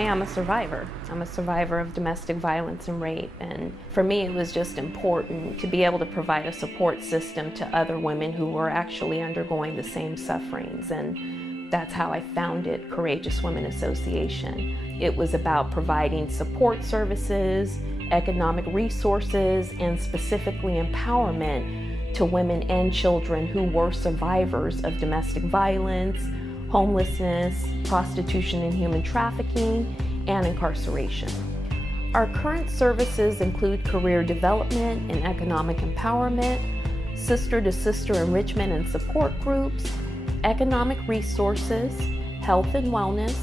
I am a survivor. I'm a survivor of domestic violence and rape, and for me it was just important to be able to provide a support system to other women who were actually undergoing the same sufferings, and that's how I founded Courageous Women Association. It was about providing support services, economic resources, and specifically empowerment to women and children who were survivors of domestic violence, homelessness, prostitution and human trafficking, and incarceration. Our current services include career development and economic empowerment, sister-to-sister enrichment and support groups, economic resources, health and wellness,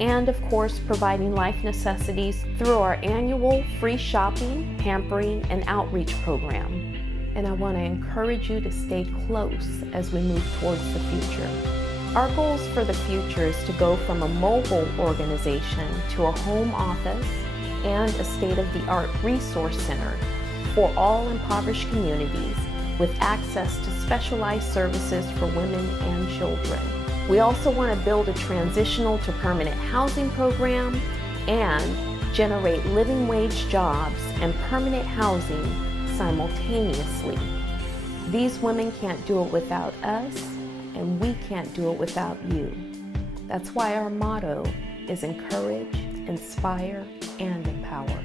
and of course providing life necessities through our annual free shopping, pampering, and outreach program. And I want to encourage you to stay close as we move towards the future. Our goals for the future is to go from a mobile organization to a home office and a state-of-the-art resource center for all impoverished communities with access to specialized services for women and children. We also want to build a transitional to permanent housing program and generate living wage jobs and permanent housing simultaneously. These women can't do it without us, and we can't do it without you. That's why our motto is encourage, inspire, and empower.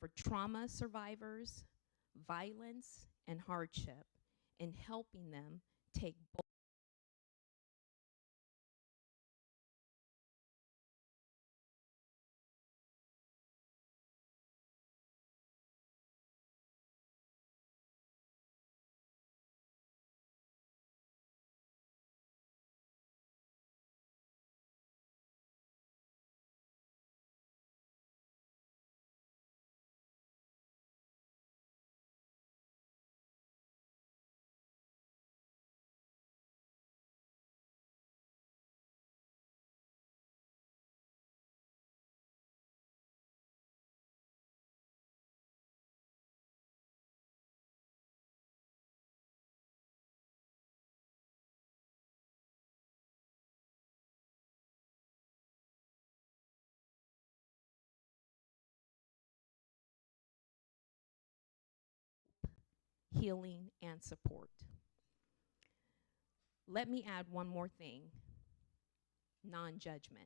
for trauma survivors, violence, and hardship, in helping them take bold healing and support. Let me add one more thing: non-judgment.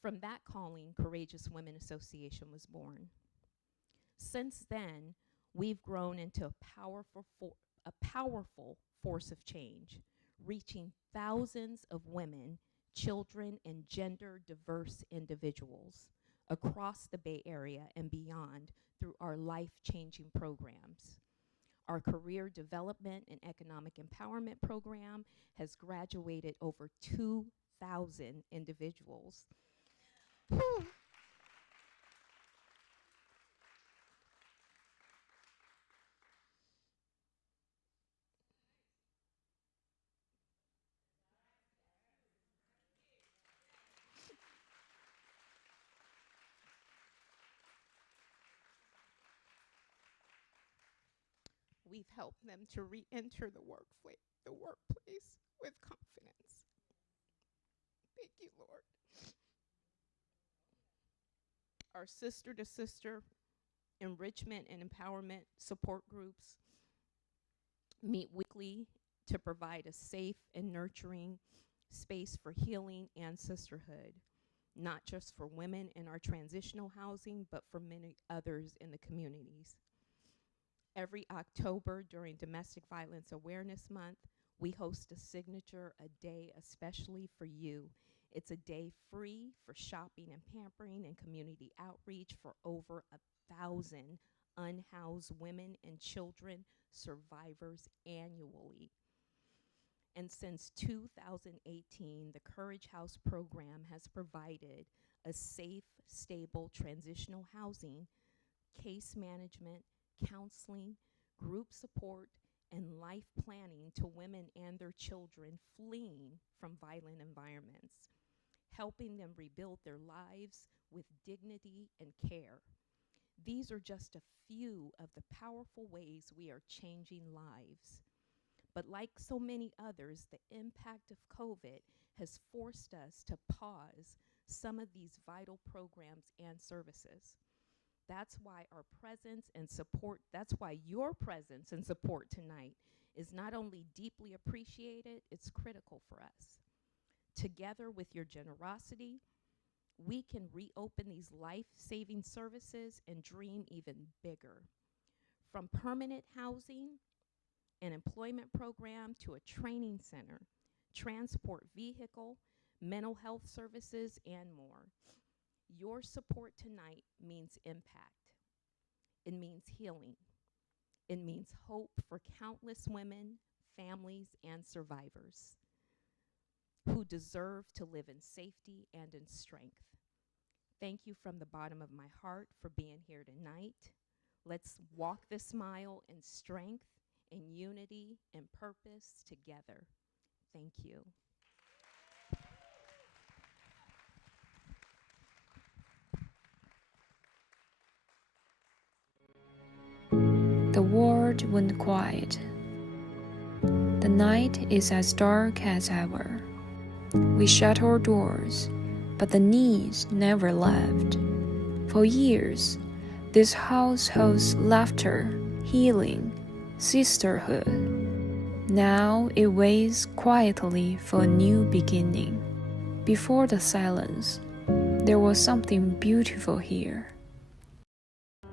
From that calling, Courageous Women Association was born. Since then, we've grown into a powerful force of change, reaching thousands of women, children, and gender diverse individuals across the Bay Area and beyond through our life-changing programs. Our career development and economic empowerment program has graduated over 2,000 individuals. We've helped them to re-enter the workplace with confidence. Thank you, Lord. Our sister-to-sister enrichment and empowerment support groups meet weekly to provide a safe and nurturing space for healing and sisterhood, not just for women in our transitional housing, but for many others in the communities. Every October during Domestic Violence Awareness Month, we host a signature, a day especially for you. It's a day free for shopping and pampering and community outreach for over 1,000 unhoused women and children survivors annually. And since 2018, the Courage House program has provided a safe, stable, transitional housing, case management, counseling, group support, and life planning to women and their children fleeing from violent environments, helping them rebuild their lives with dignity and care. These are just a few of the powerful ways we are changing lives. But like so many others, the impact of COVID has forced us to pause some of these vital programs and services. That's why our presence and support, that's why your presence and support tonight is not only deeply appreciated, it's critical for us. Together with your generosity, we can reopen these life-saving services and dream even bigger. From permanent housing, an employment program, to a training center, transport vehicle, mental health services, and more. Your support tonight means impact. It means healing. It means hope for countless women, families, and survivors who deserve to live in safety and in strength. Thank you from the bottom of my heart for being here tonight. Let's walk this mile in strength, in unity, and purpose together. Thank you. The world went quiet. The night is as dark as ever. We shut our doors, but the needs never left. For years, this house holds laughter, healing, sisterhood. Now it waits quietly for a new beginning. Before the silence, there was something beautiful here.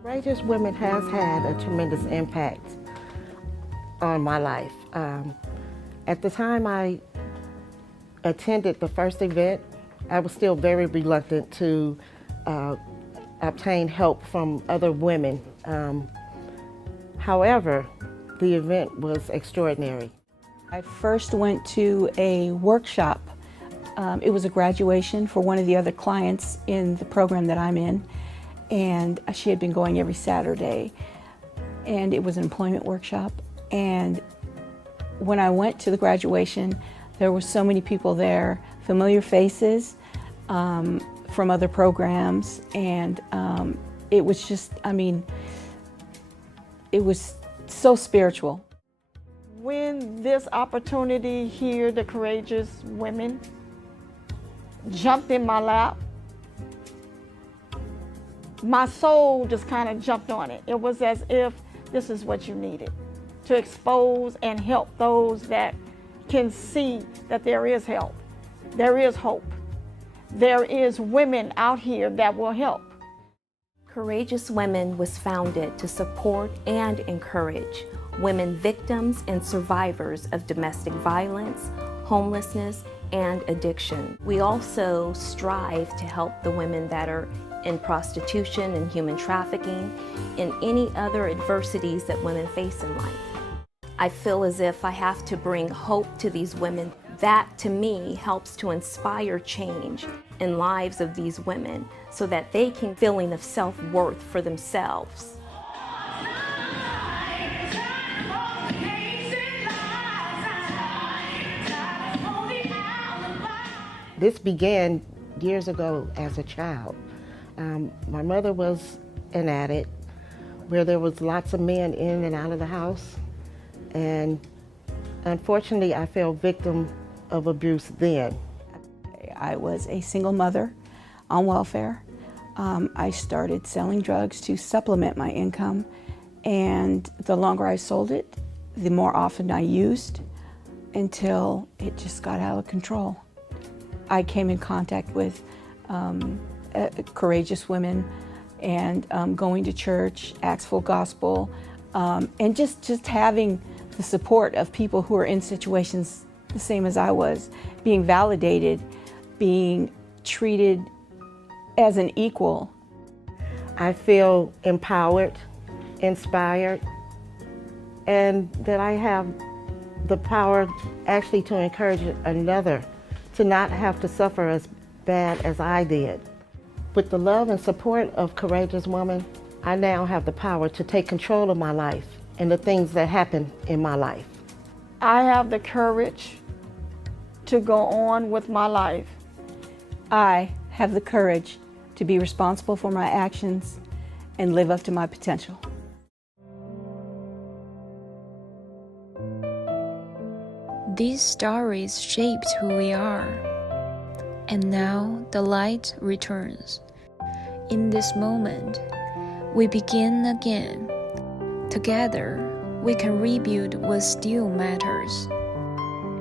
Courageous Women has had a tremendous impact on my life. At the time I attended the first event, I was still very reluctant to obtain help from other women. However, the event was extraordinary. I first went to a workshop. It was a graduation for one of the other clients in the program that I'm in, and she had been going every Saturday, and it was an employment workshop. And when I went to the graduation, there were so many people there, familiar faces from other programs, and it was just, it was so spiritual. When this opportunity here, the Courageous Women, jumped in my lap, my soul just kind of jumped on it. It was as if this is what you needed, to expose and help those that can see that there is help, there is hope, there is women out here that will help. Courageous Women was founded to support and encourage women victims and survivors of domestic violence, homelessness, and addiction. We also strive to help the women that are in prostitution and human trafficking and any other adversities that women face in life. I feel as if I have to bring hope to these women. That, to me, helps to inspire change in lives of these women so that they can feeling of self-worth for themselves. This began years ago as a child. My mother was an addict where there was lots of men in and out of the house, and unfortunately I fell victim of abuse then. I was a single mother on welfare. I started selling drugs to supplement my income, and the longer I sold it, the more often I used, until it just got out of control. I came in contact with Courageous Women and going to church, Acts Full Gospel, and just having the support of people who are in situations the same as I was, being validated, being treated as an equal. I feel empowered, inspired, and that I have the power actually to encourage another to not have to suffer as bad as I did. With the love and support of Courageous Women, I now have the power to take control of my life and the things that happen in my life. I have the courage to go on with my life. I have the courage to be responsible for my actions and live up to my potential. These stories shaped who we are. And now the light returns. In this moment, we begin again. Together, we can rebuild what still matters.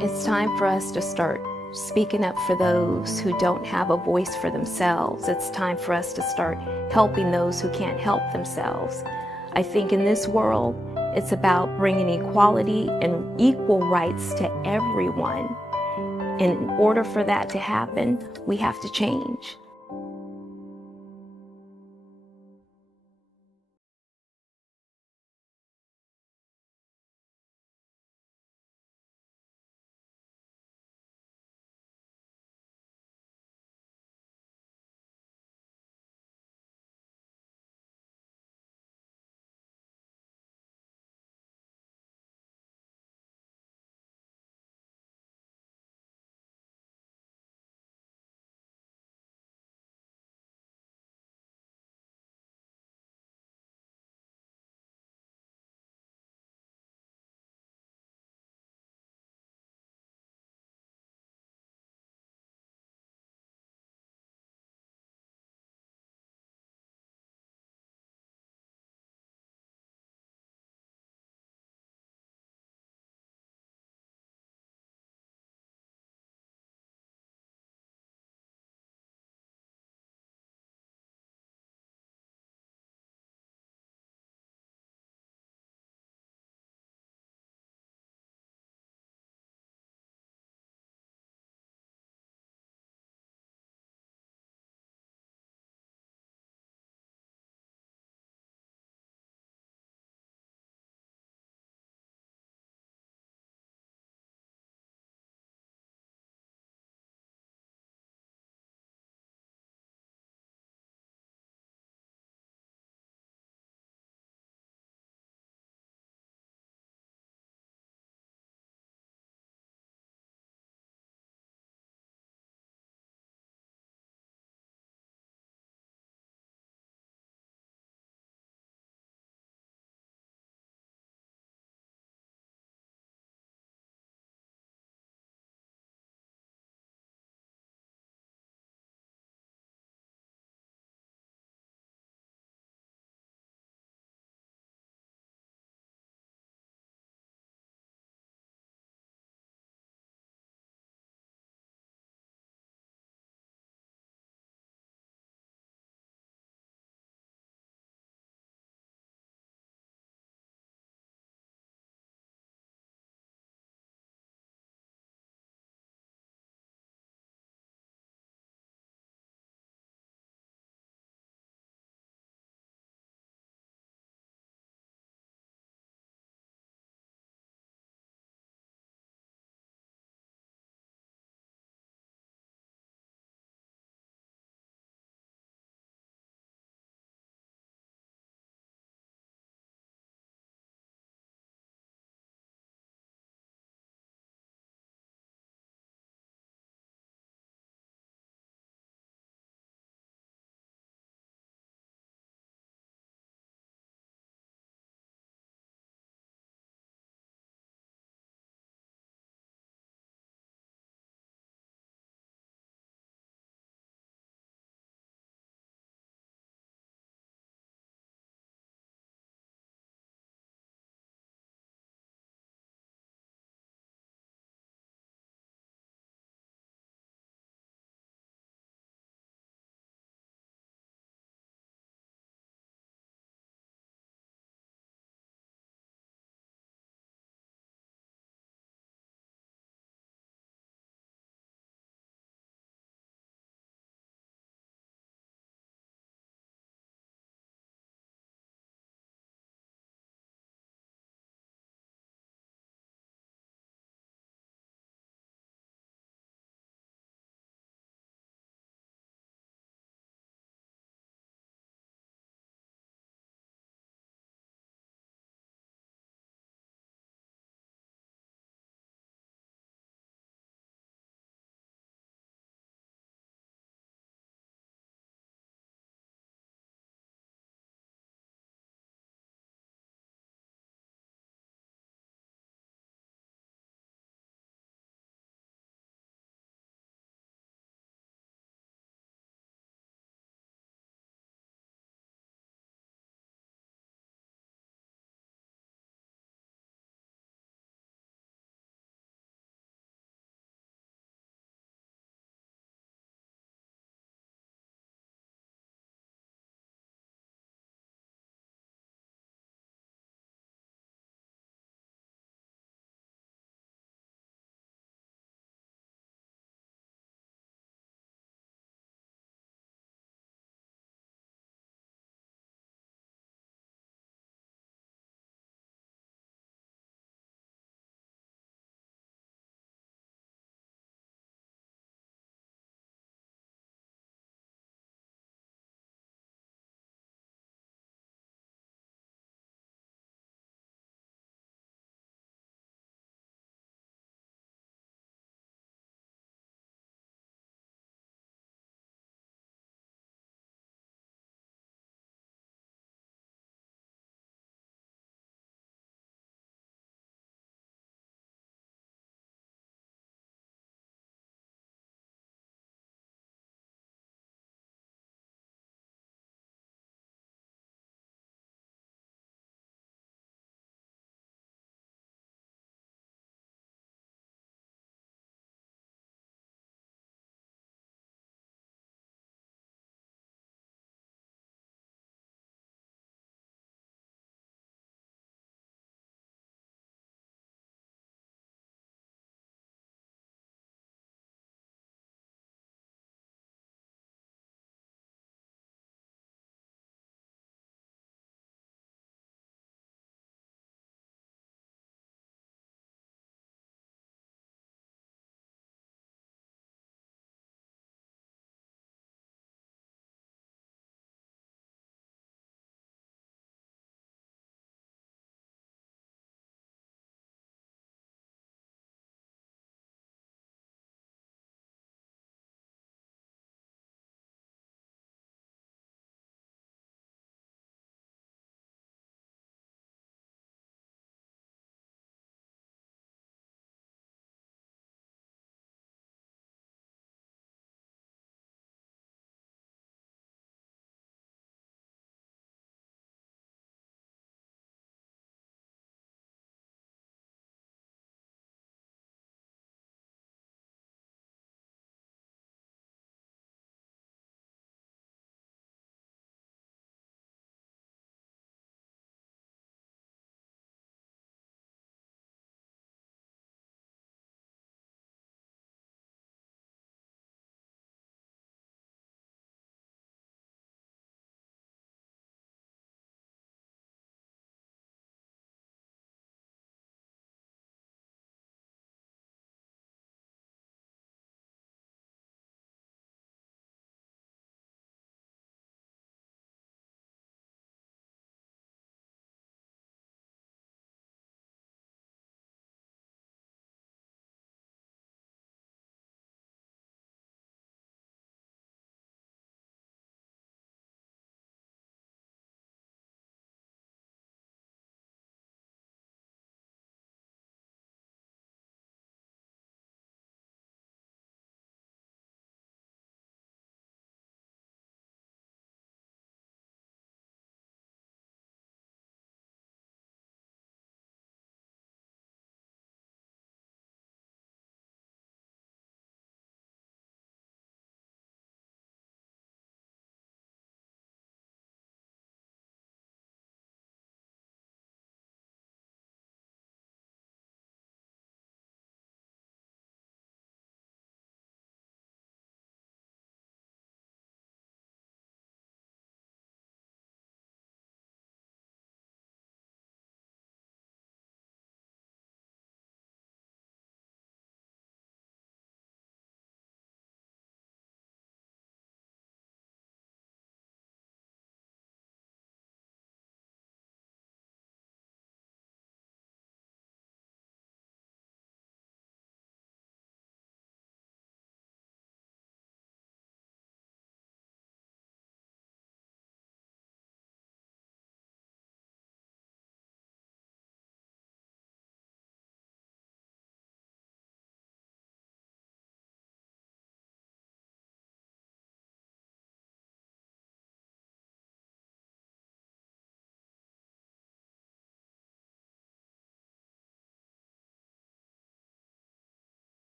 It's time for us to start speaking up for those who don't have a voice for themselves. It's time for us to start helping those who can't help themselves. I think in this world, it's about bringing equality and equal rights to everyone. And in order for that to happen, we have to change.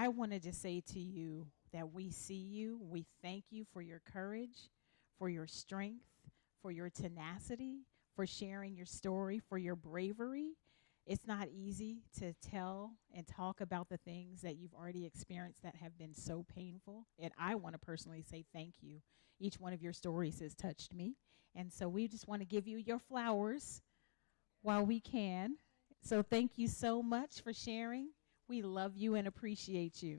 I want to just say to you that we see you. We thank you for your courage, for your strength, for your tenacity, for sharing your story, for your bravery. It's not easy to tell and talk about the things that you've already experienced that have been so painful. And I want to personally say thank you. Each one of your stories has touched me. And so we just want to give you your flowers while we can. So thank you so much for sharing. We love you and appreciate you.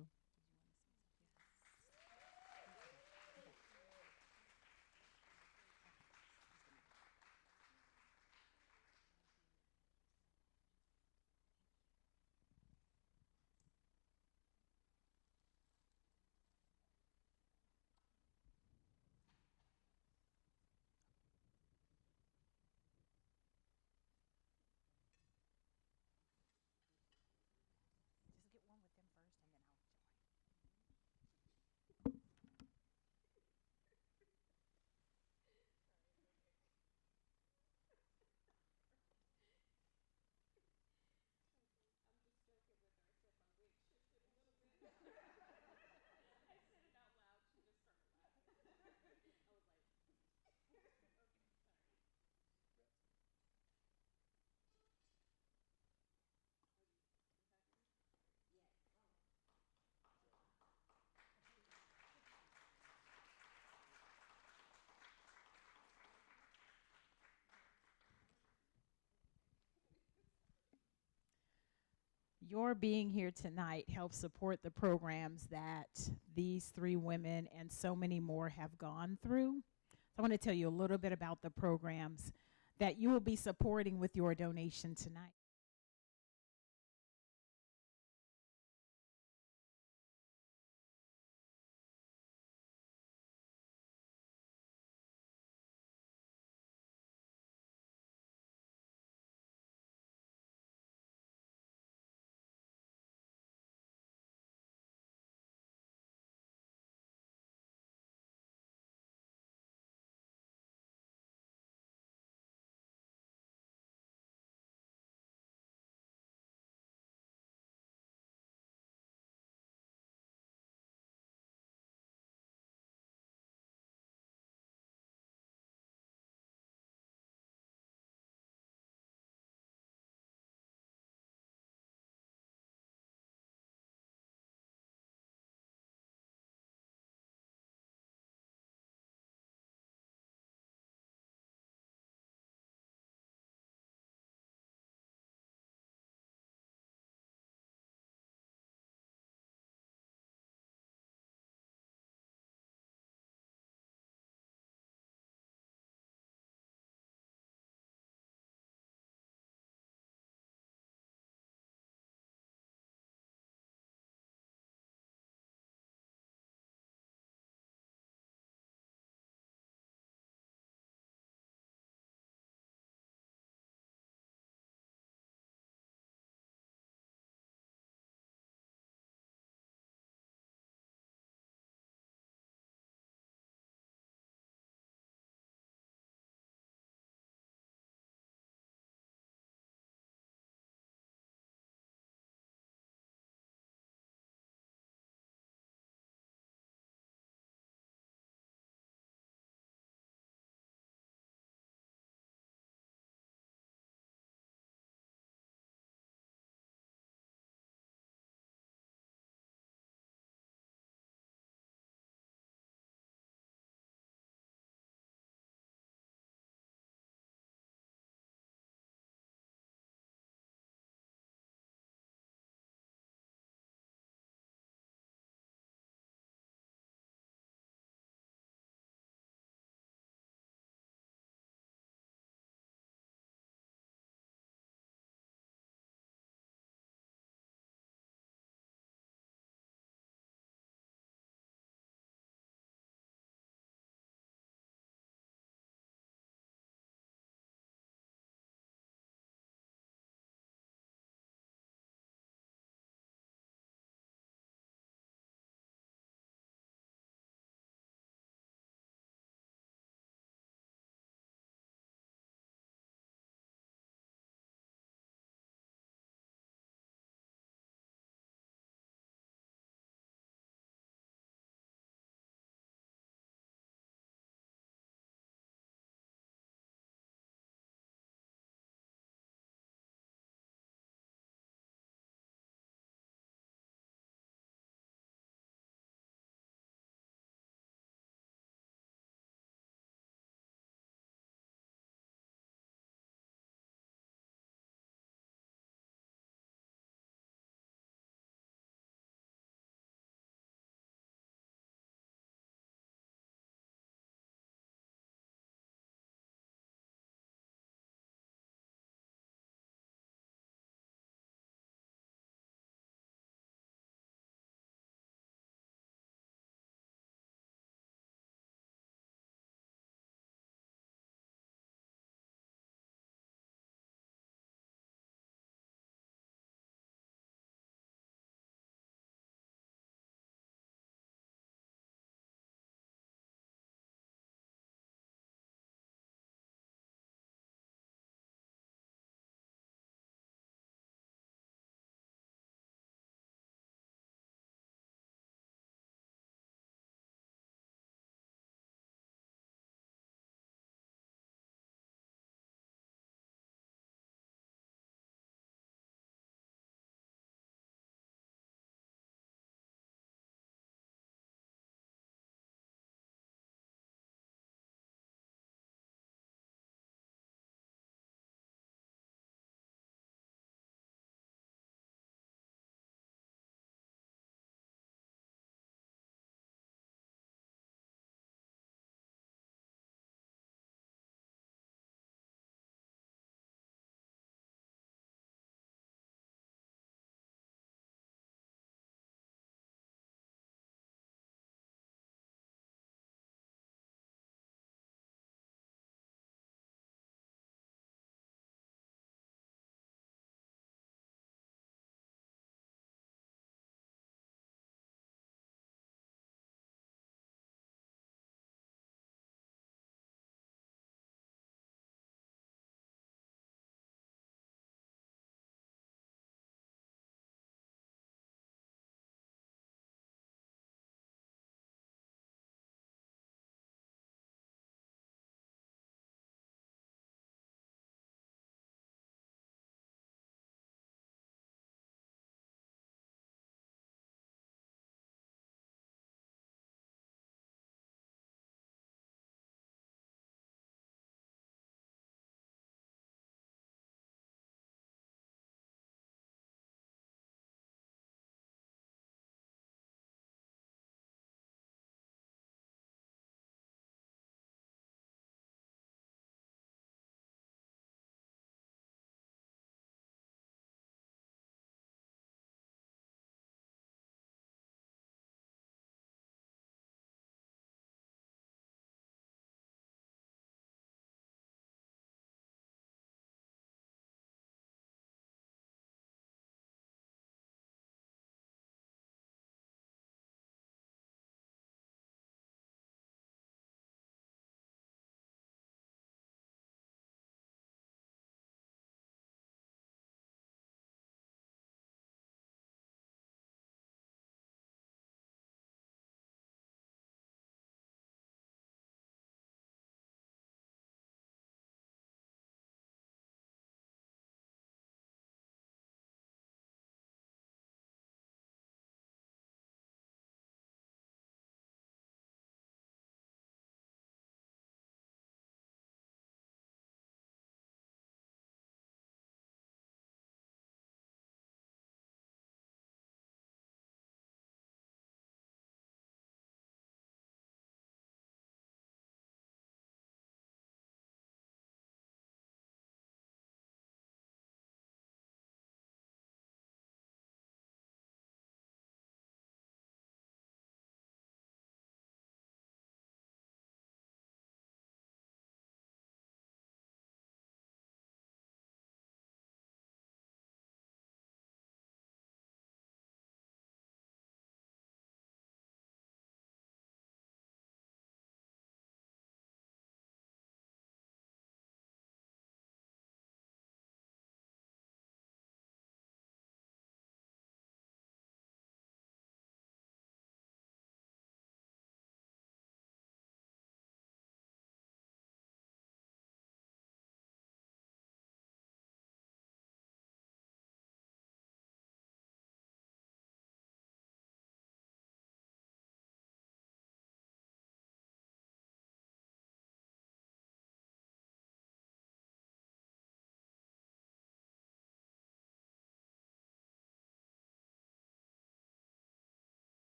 Just get one with them first, and then I'll join. Your being here tonight helps support the programs that these three women and so many more have gone through. So I want to tell you a little bit about the programs that you will be supporting with your donation tonight.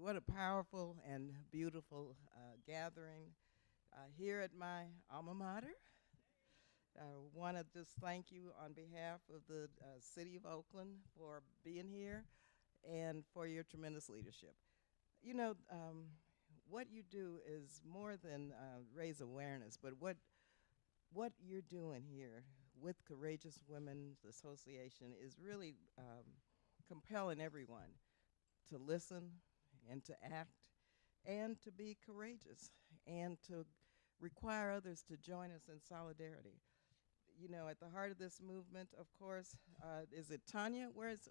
what a powerful and beautiful gathering here at my alma mater. I want to just thank you on behalf of the City of Oakland for being here and for your tremendous leadership. You know, what you do is more than raise awareness, but what you're doing here with Courageous Women's Association is really compelling everyone to listen and to act and to be courageous and to require others to join us in solidarity. You know, at the heart of this movement, of course, is it Tanya? Where's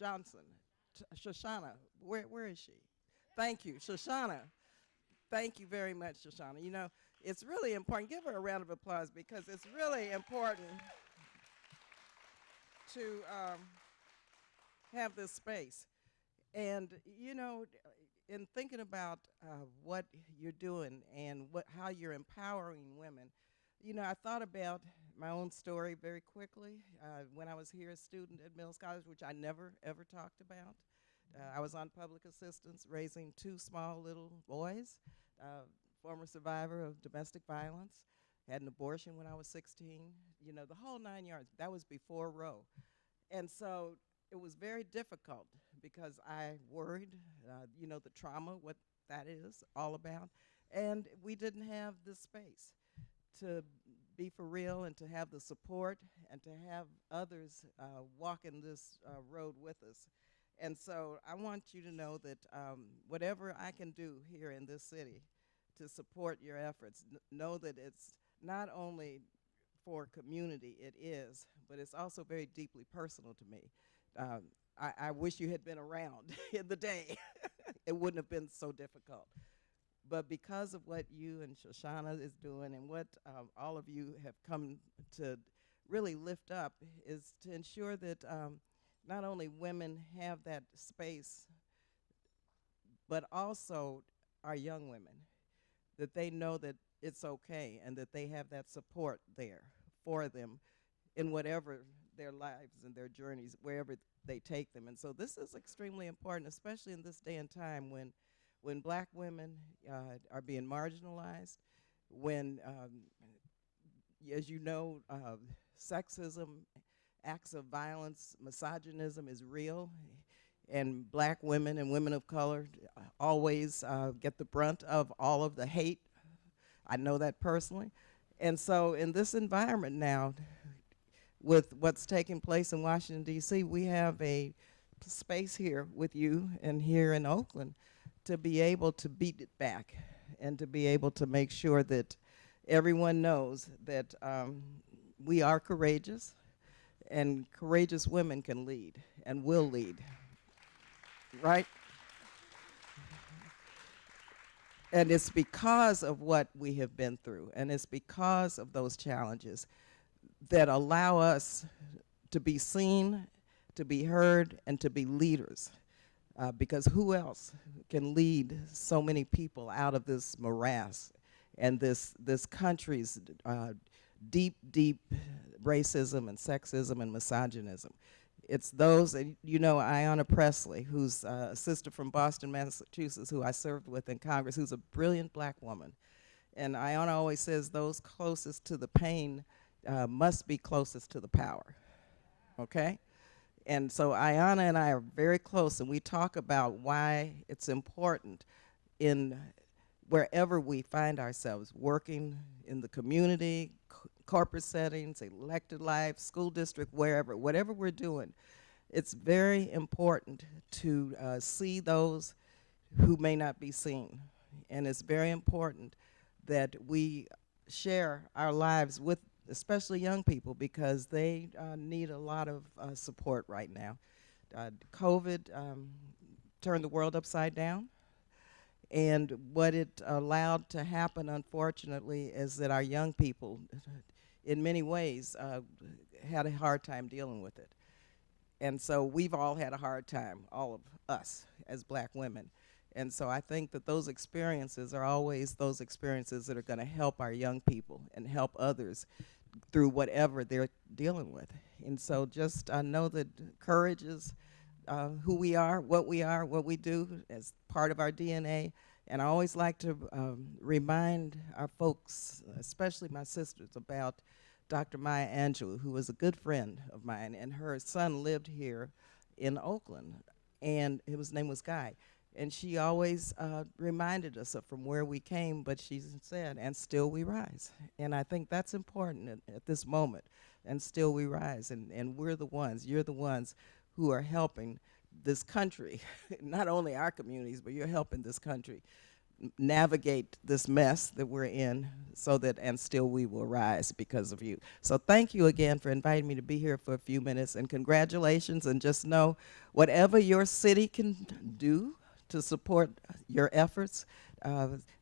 Johnson? Shoshana, where is she? Thank you, Shoshana. Thank you very much, Shoshana. You know, it's really important. Give her a round of applause because it's really important to have this space. And, you know, in thinking about what you're doing and how you're empowering women, you know, I thought about my own story very quickly. When I was here a student at Mills College, which I never, ever talked about. I was on public assistance raising two small little boys, former survivor of domestic violence, had an abortion when I was 16, you know, the whole 9 yards. That was before Roe. And so it was very difficult because I worried, you know, the trauma, what that is all about. And we didn't have the space to be for real and to have the support and to have others walking this road with us. And so I want you to know that whatever I can do here in this city to support your efforts, know that it's not only for community, it is, but it's also very deeply personal to me. I wish you had been around in the day. It wouldn't have been so difficult. But because of what you and Shoshana is doing and what all of you have come to really lift up is to ensure that not only women have that space, but also our young women, that they know that it's okay and that they have that support there for them in whatever their lives and their journeys, wherever they take them. And so this is extremely important, especially in this day and time when black women are being marginalized, when, as you know, sexism, acts of violence, misogynism is real, and black women and women of color always get the brunt of all of the hate. I know that personally. And so in this environment now, with what's taking place in Washington, D.C., we have a space here with you and here in Oakland to be able to beat it back and to be able to make sure that everyone knows that we are courageous, and courageous women can lead and will lead, right? And it's because of what we have been through, and it's because of those challenges that allow us to be seen, to be heard, and to be leaders. Because who else can lead so many people out of this morass and this country's deep, deep racism and sexism and misogynism? It's those, and you know, Ayanna Pressley, who's a sister from Boston, Massachusetts, who I served with in Congress, who's a brilliant black woman. And Ayanna always says those closest to the pain must be closest to the power, okay? And so Ayanna and I are very close, and we talk about why it's important in wherever we find ourselves, working in the community, corporate settings, elected life, school district, whatever we're doing, it's very important to see those who may not be seen. And it's very important that we share our lives with especially young people, because they need a lot of support right now. COVID turned the world upside down, and what it allowed to happen, unfortunately, is that our young people, in many ways, had a hard time dealing with it. And so we've all had a hard time, all of us as black women. And so I think that those experiences are always those experiences that are going to help our young people and help others through whatever they're dealing with. And so just know that courage is who we are, what we do as part of our DNA. And I always like to remind our folks, especially my sisters, about Dr. Maya Angelou, who was a good friend of mine, and her son lived here in Oakland, and his name was Guy. And she always reminded us of from where we came, but she said, and still we rise. And I think that's important at this moment, and still we rise. And we're the ones, you're the ones who are helping this country, not only our communities, but you're helping this country navigate this mess that we're in, so that, and still we will rise because of you. So thank you again for inviting me to be here for a few minutes, and congratulations, and just know whatever your city can do to support your efforts.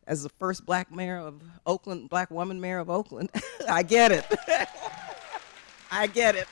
As the first black mayor of Oakland, black woman mayor of Oakland, I get it. I get it.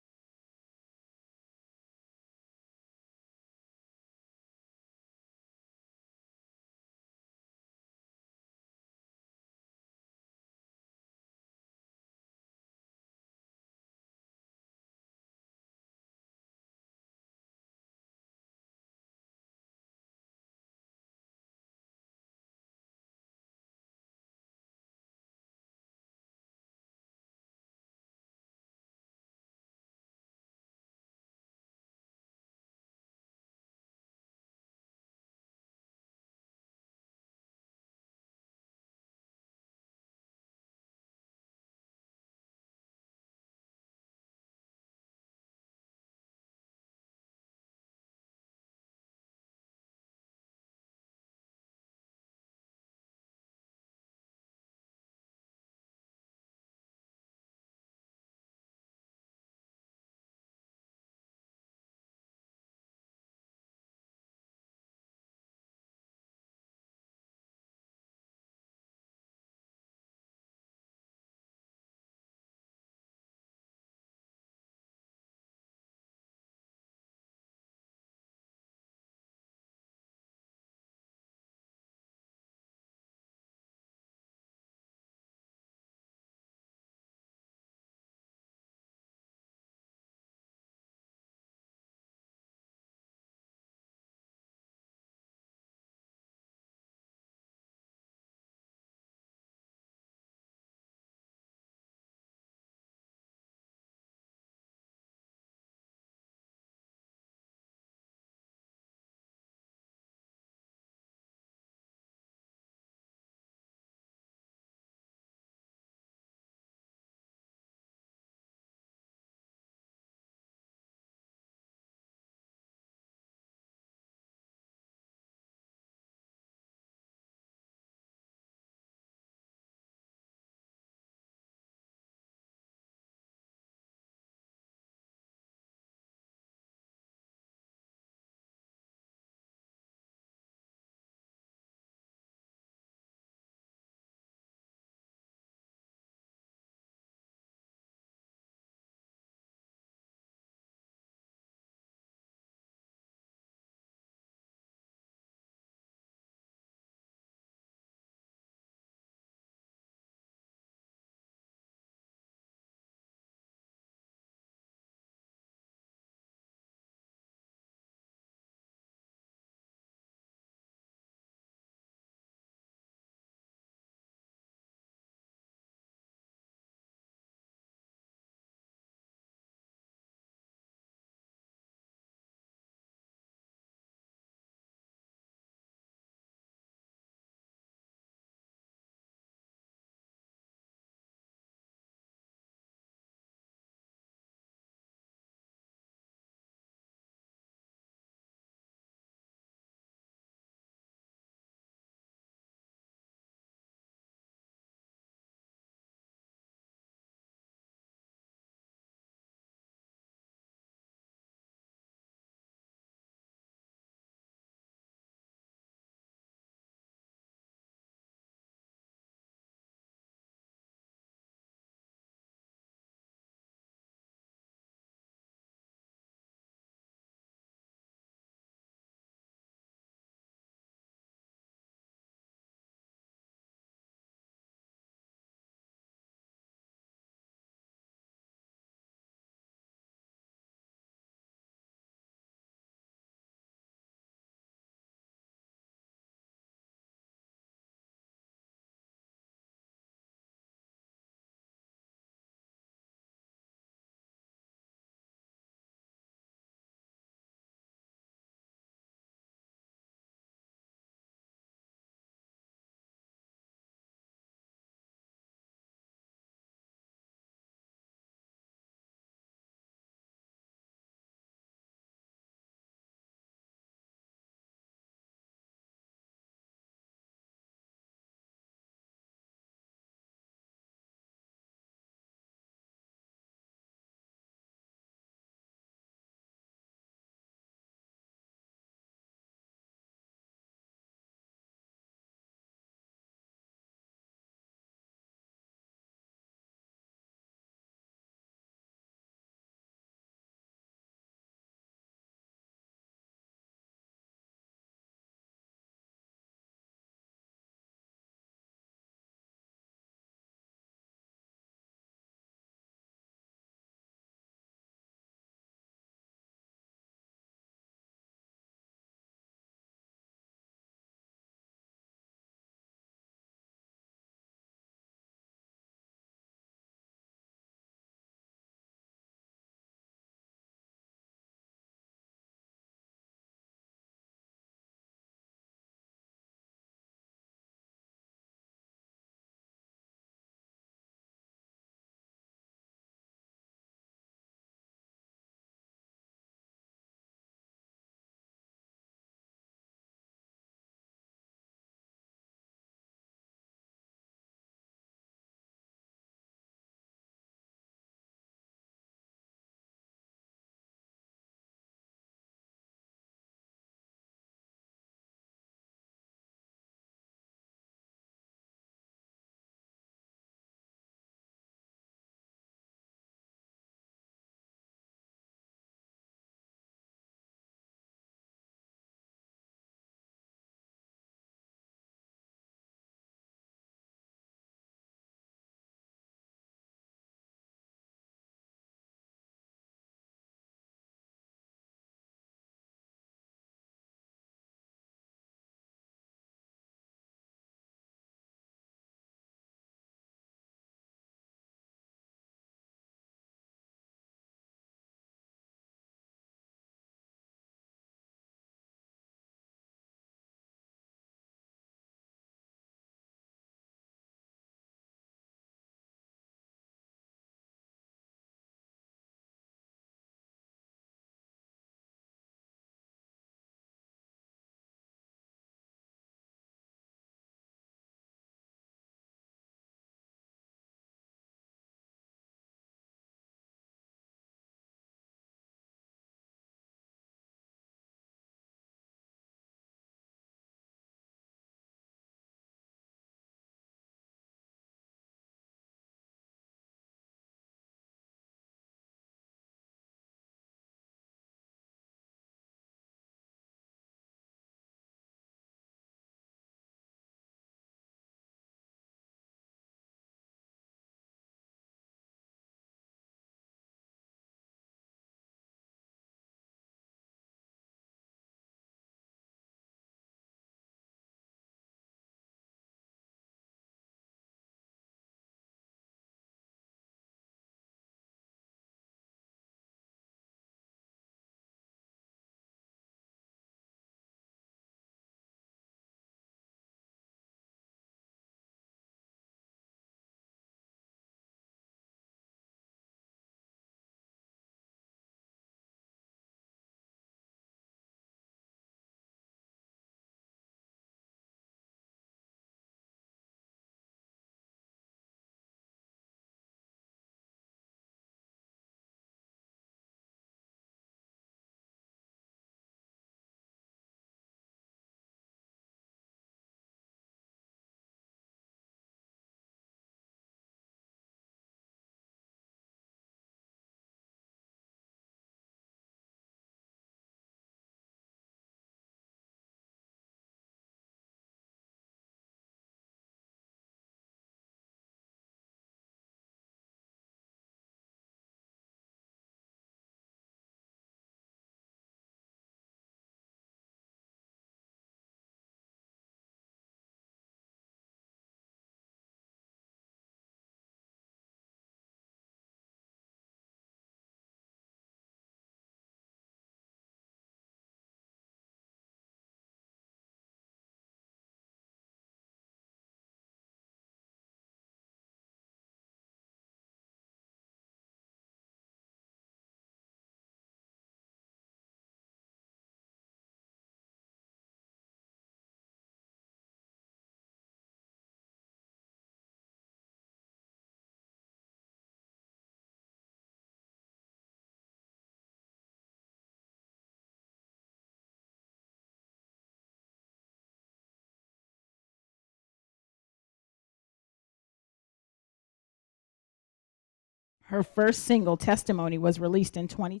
Her first single, Testimony, was released in 20.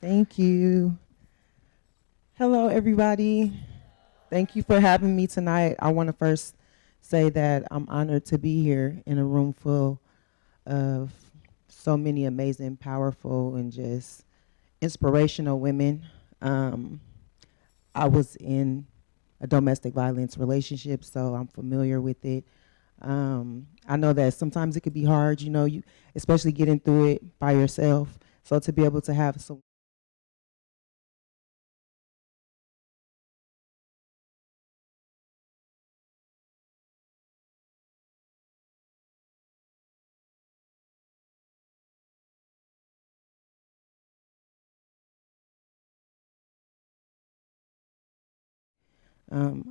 Thank you. Hello, everybody. Thank you for having me tonight. I want to first say that I'm honored to be here in a room full of so many amazing, powerful, and just inspirational women. I was in a domestic violence relationship, so I'm familiar with it. I know that sometimes it could be hard, you know, especially getting through it by yourself. So to be able to have some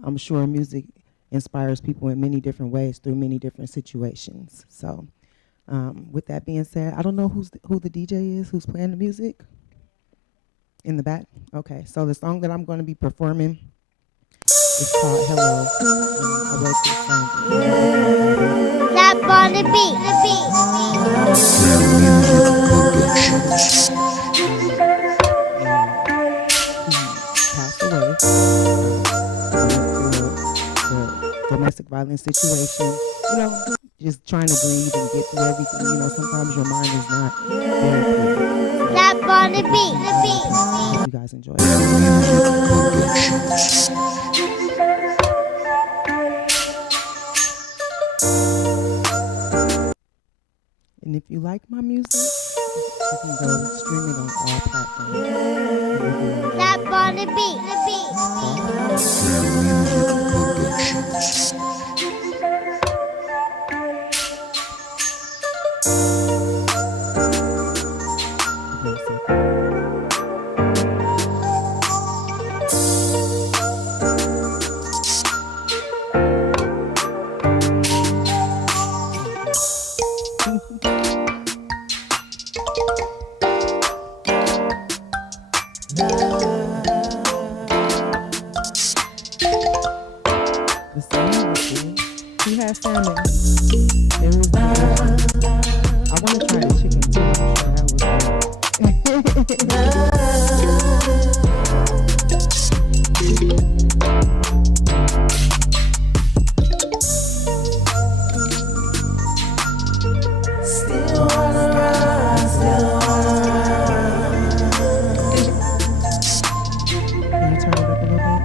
I'm sure music inspires people in many different ways through many different situations. So with that being said, I don't know who the DJ is, who's playing the music in the back. Okay, so the song that I'm going to be performing is called Hello. I wrote this song. Tap on the beat. He passed away. Domestic violence situation, you know, just trying to breathe and get through everything. You know, sometimes your mind is not very clear. Tap on the beat. You guys enjoy it. And if you like my music, you can go stream it on all platforms. Tap on the beat. He had salmon. It was I want to try the chicken too. I'm sure that was Still wanna run, still wanna run. Can you turn it up a little bit?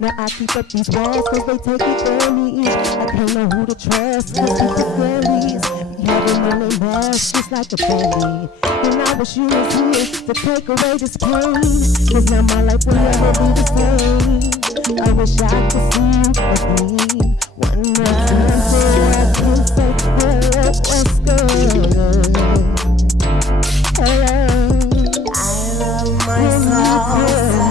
Now I keep up these walls cause they take it from me. I can't know who to trust cause people friendlies be having on their mask just like a family. And I wish you was here to take away this pain, cause now my life will never be the same. I wish I could see you as me one more time so I can say hello, what's good? Hello. I love myself,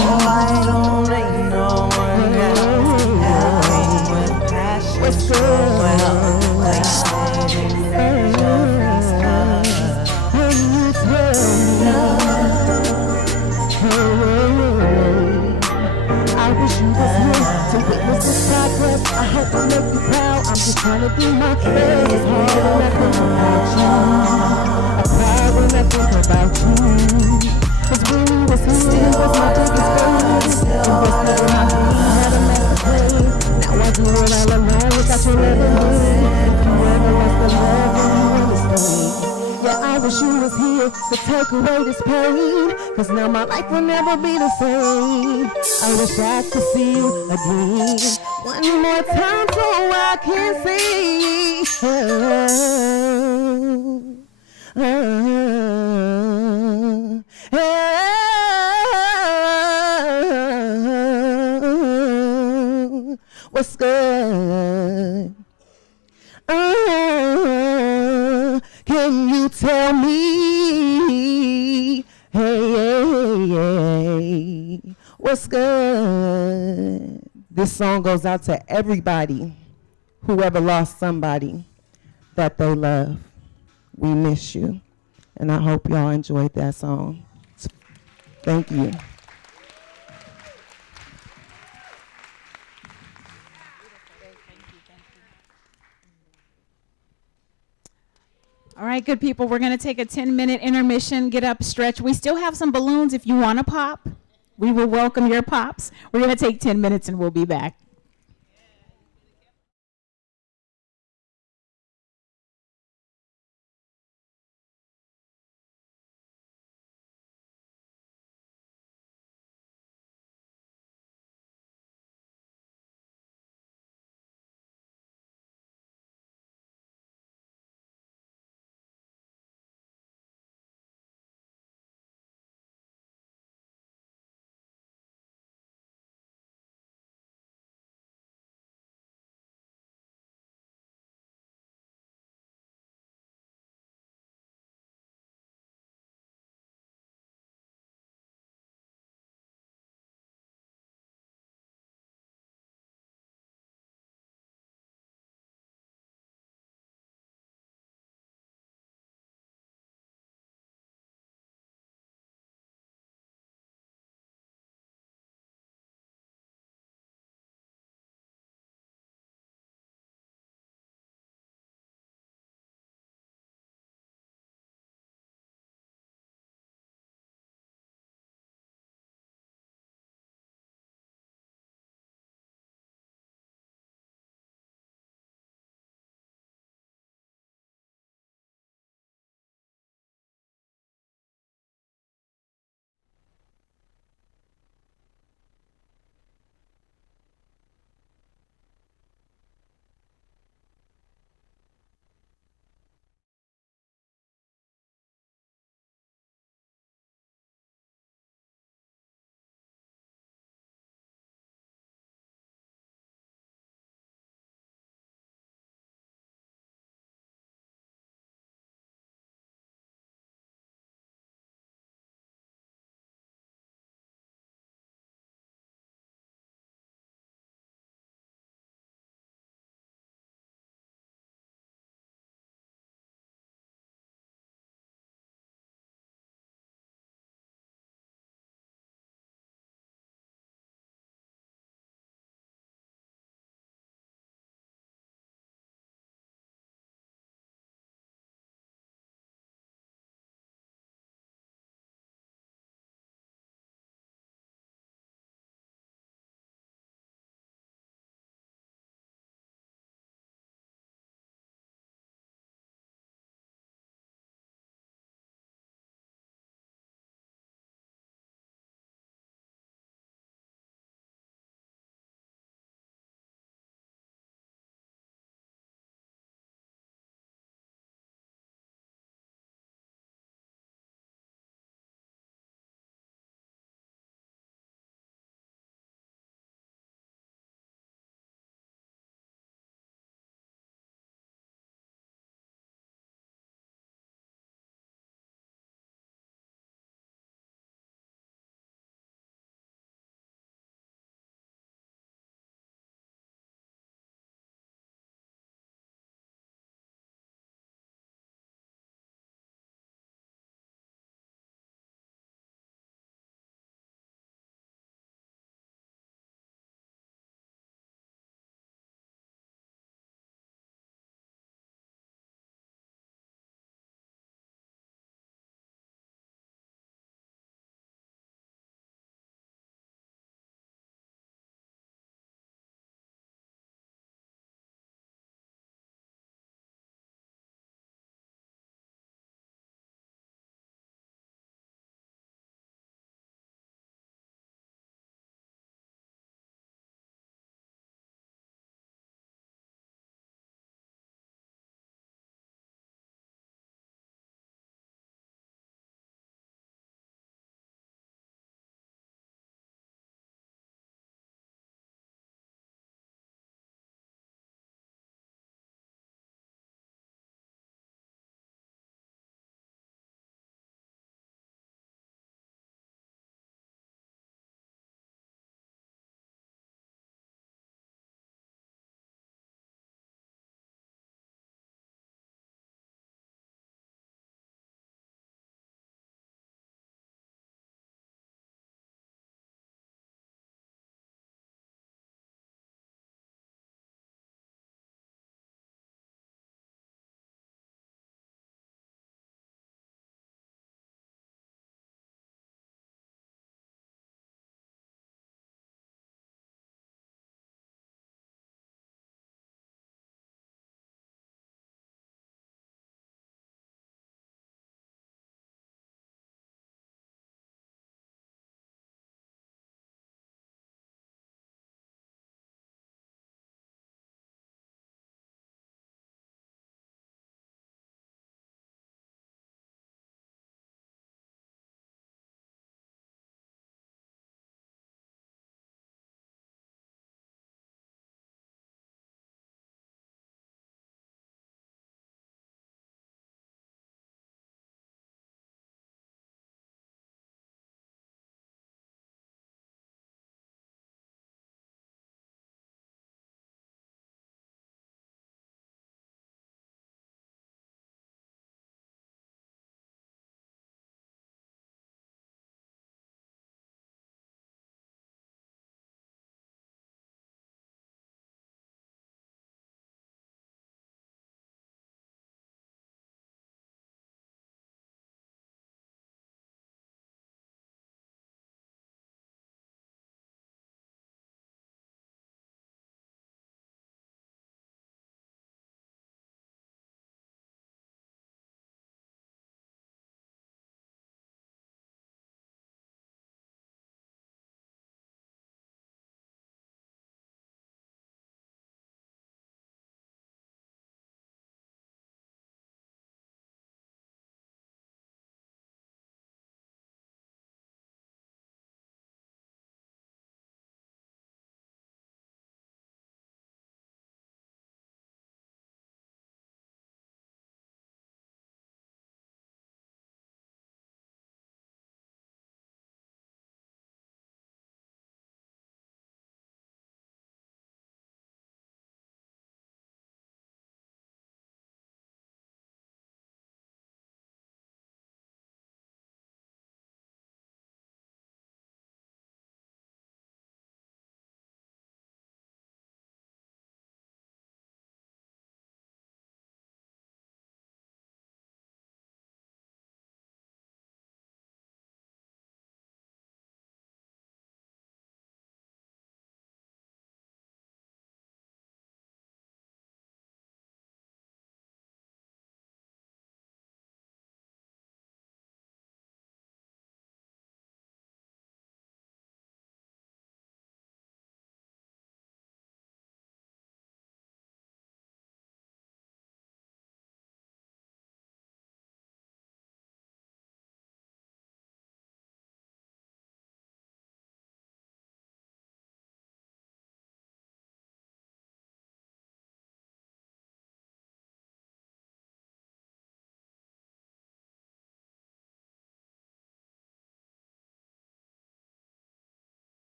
so I don't need no one else. Help me with passion so well, wasted in Jeffrey's love. When you tell me, I wish you was here to witness this progress. I hope I make you proud. I'm just trying to do my best. It's hard when I think about you. I cry when I think about you. Cause when you was here, you was my biggest favorite. Invested in my dream, had a master plan. Now I do it all alone without your loving me. If you ever lost the love and you understand. Yeah, I wish you was here to take away this pain, 'cause now my life will never be the same. I wish I could see you again one more time so I can see. What's good? Can you tell me? Hey, what's good? This song goes out to everybody who ever lost somebody that they love. We miss you. And I hope y'all enjoyed that song. Thank you. All right, good people, we're going to take a 10-minute intermission, get up, stretch. We still have some balloons if you want to pop. We will welcome your pops. We're going to take 10 minutes and we'll be back.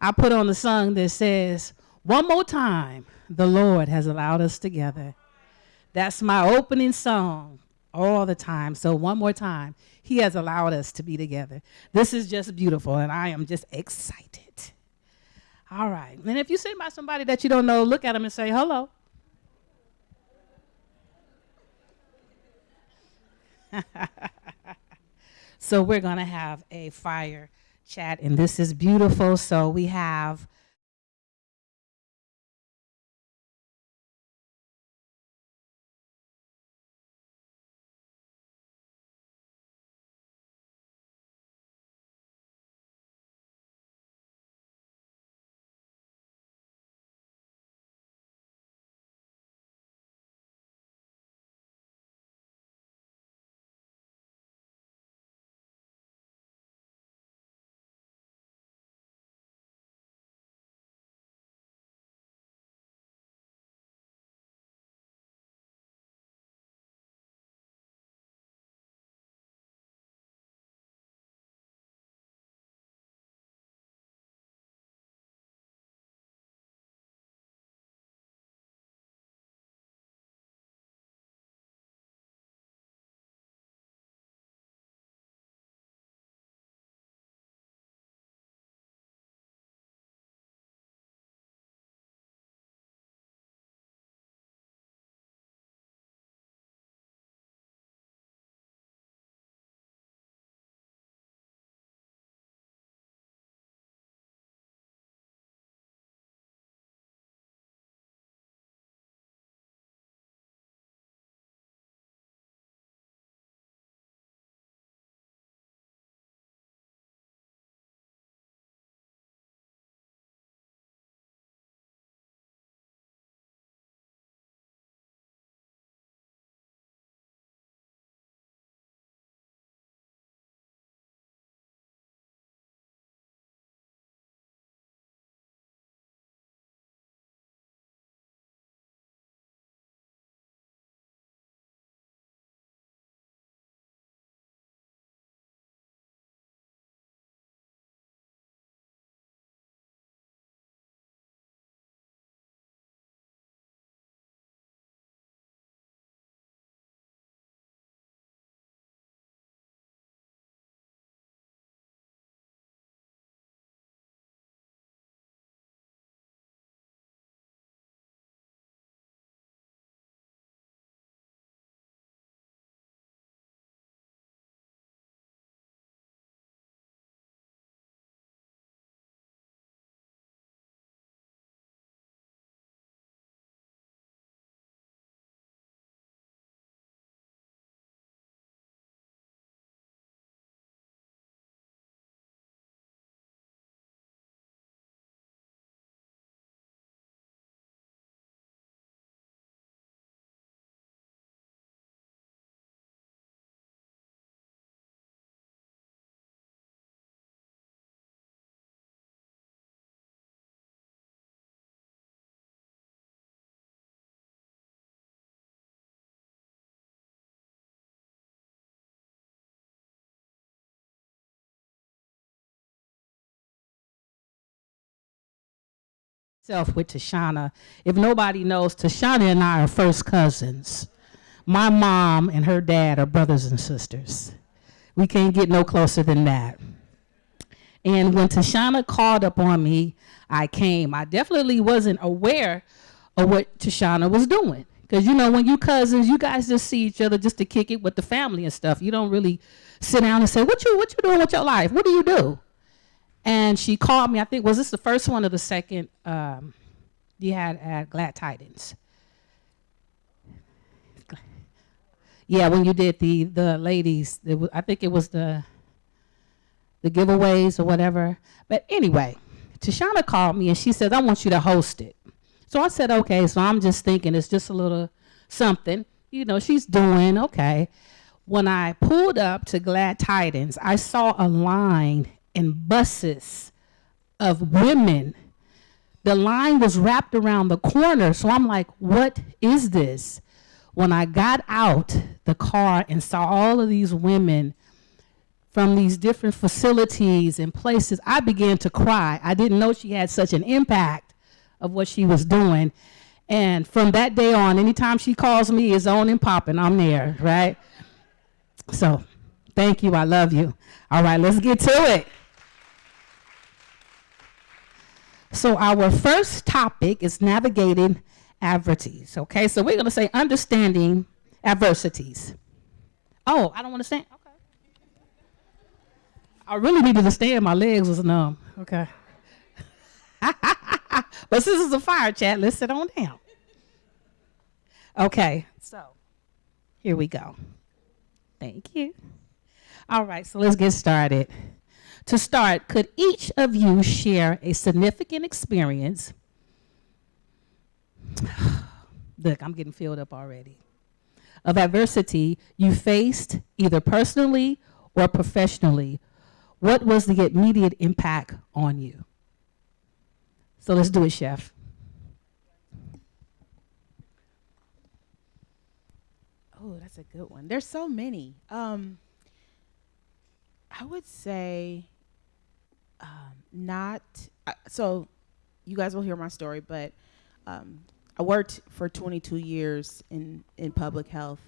I put on a song that says, "One more time, the Lord has allowed us together." That's my opening song all the time. So one more time, he has allowed us to be together. This is just beautiful, and I am just excited. All right. And if you sit by somebody that you don't know, look at them and say, hello. So we're going to have a fire chat, and this is beautiful. So we have with Tashana. If nobody knows, Tashana and I are first cousins. My mom and her dad are brothers and sisters. We can't get no closer than that. And when Tashana called up on me, I came. I definitely wasn't aware of what Tashana was doing. Because, you know, when you cousins, you guys just see each other just to kick it with the family and stuff. You don't really sit down and say, what you doing with your life? What do you do? And she called me, I think, was this the first one or the second you had at Glad Tidings? Yeah, when you did the ladies, I think it was the giveaways or whatever. But anyway, Tashana called me and she said, I want you to host it. So I said, okay, so I'm just thinking it's just a little something. You know, she's doing okay. When I pulled up to Glad Tidings, I saw a line in buses of women. The line was wrapped around the corner. So I'm like, what is this? When I got out the car and saw all of these women from these different facilities and places, I began to cry. I didn't know she had such an impact of what she was doing. And from that day on, anytime she calls me, it's on and popping, I'm there, right? So thank you, I love you. All right, let's get to it. So our first topic is navigating adversities, okay? So we're gonna say understanding adversities. Oh, I don't wanna stand, okay. I really needed to stand, my legs was numb, okay. But this is a fire chat, let's sit on down. Okay, so here we go. Thank you. All right, so let's get started. To start, could each of you share a significant experience? Look, I'm getting filled up already. Of adversity you faced either personally or professionally. What was the immediate impact on you? So let's do it, Chef. Oh, that's a good one. There's so many. I would say so you guys will hear my story, but I worked for 22 years in public health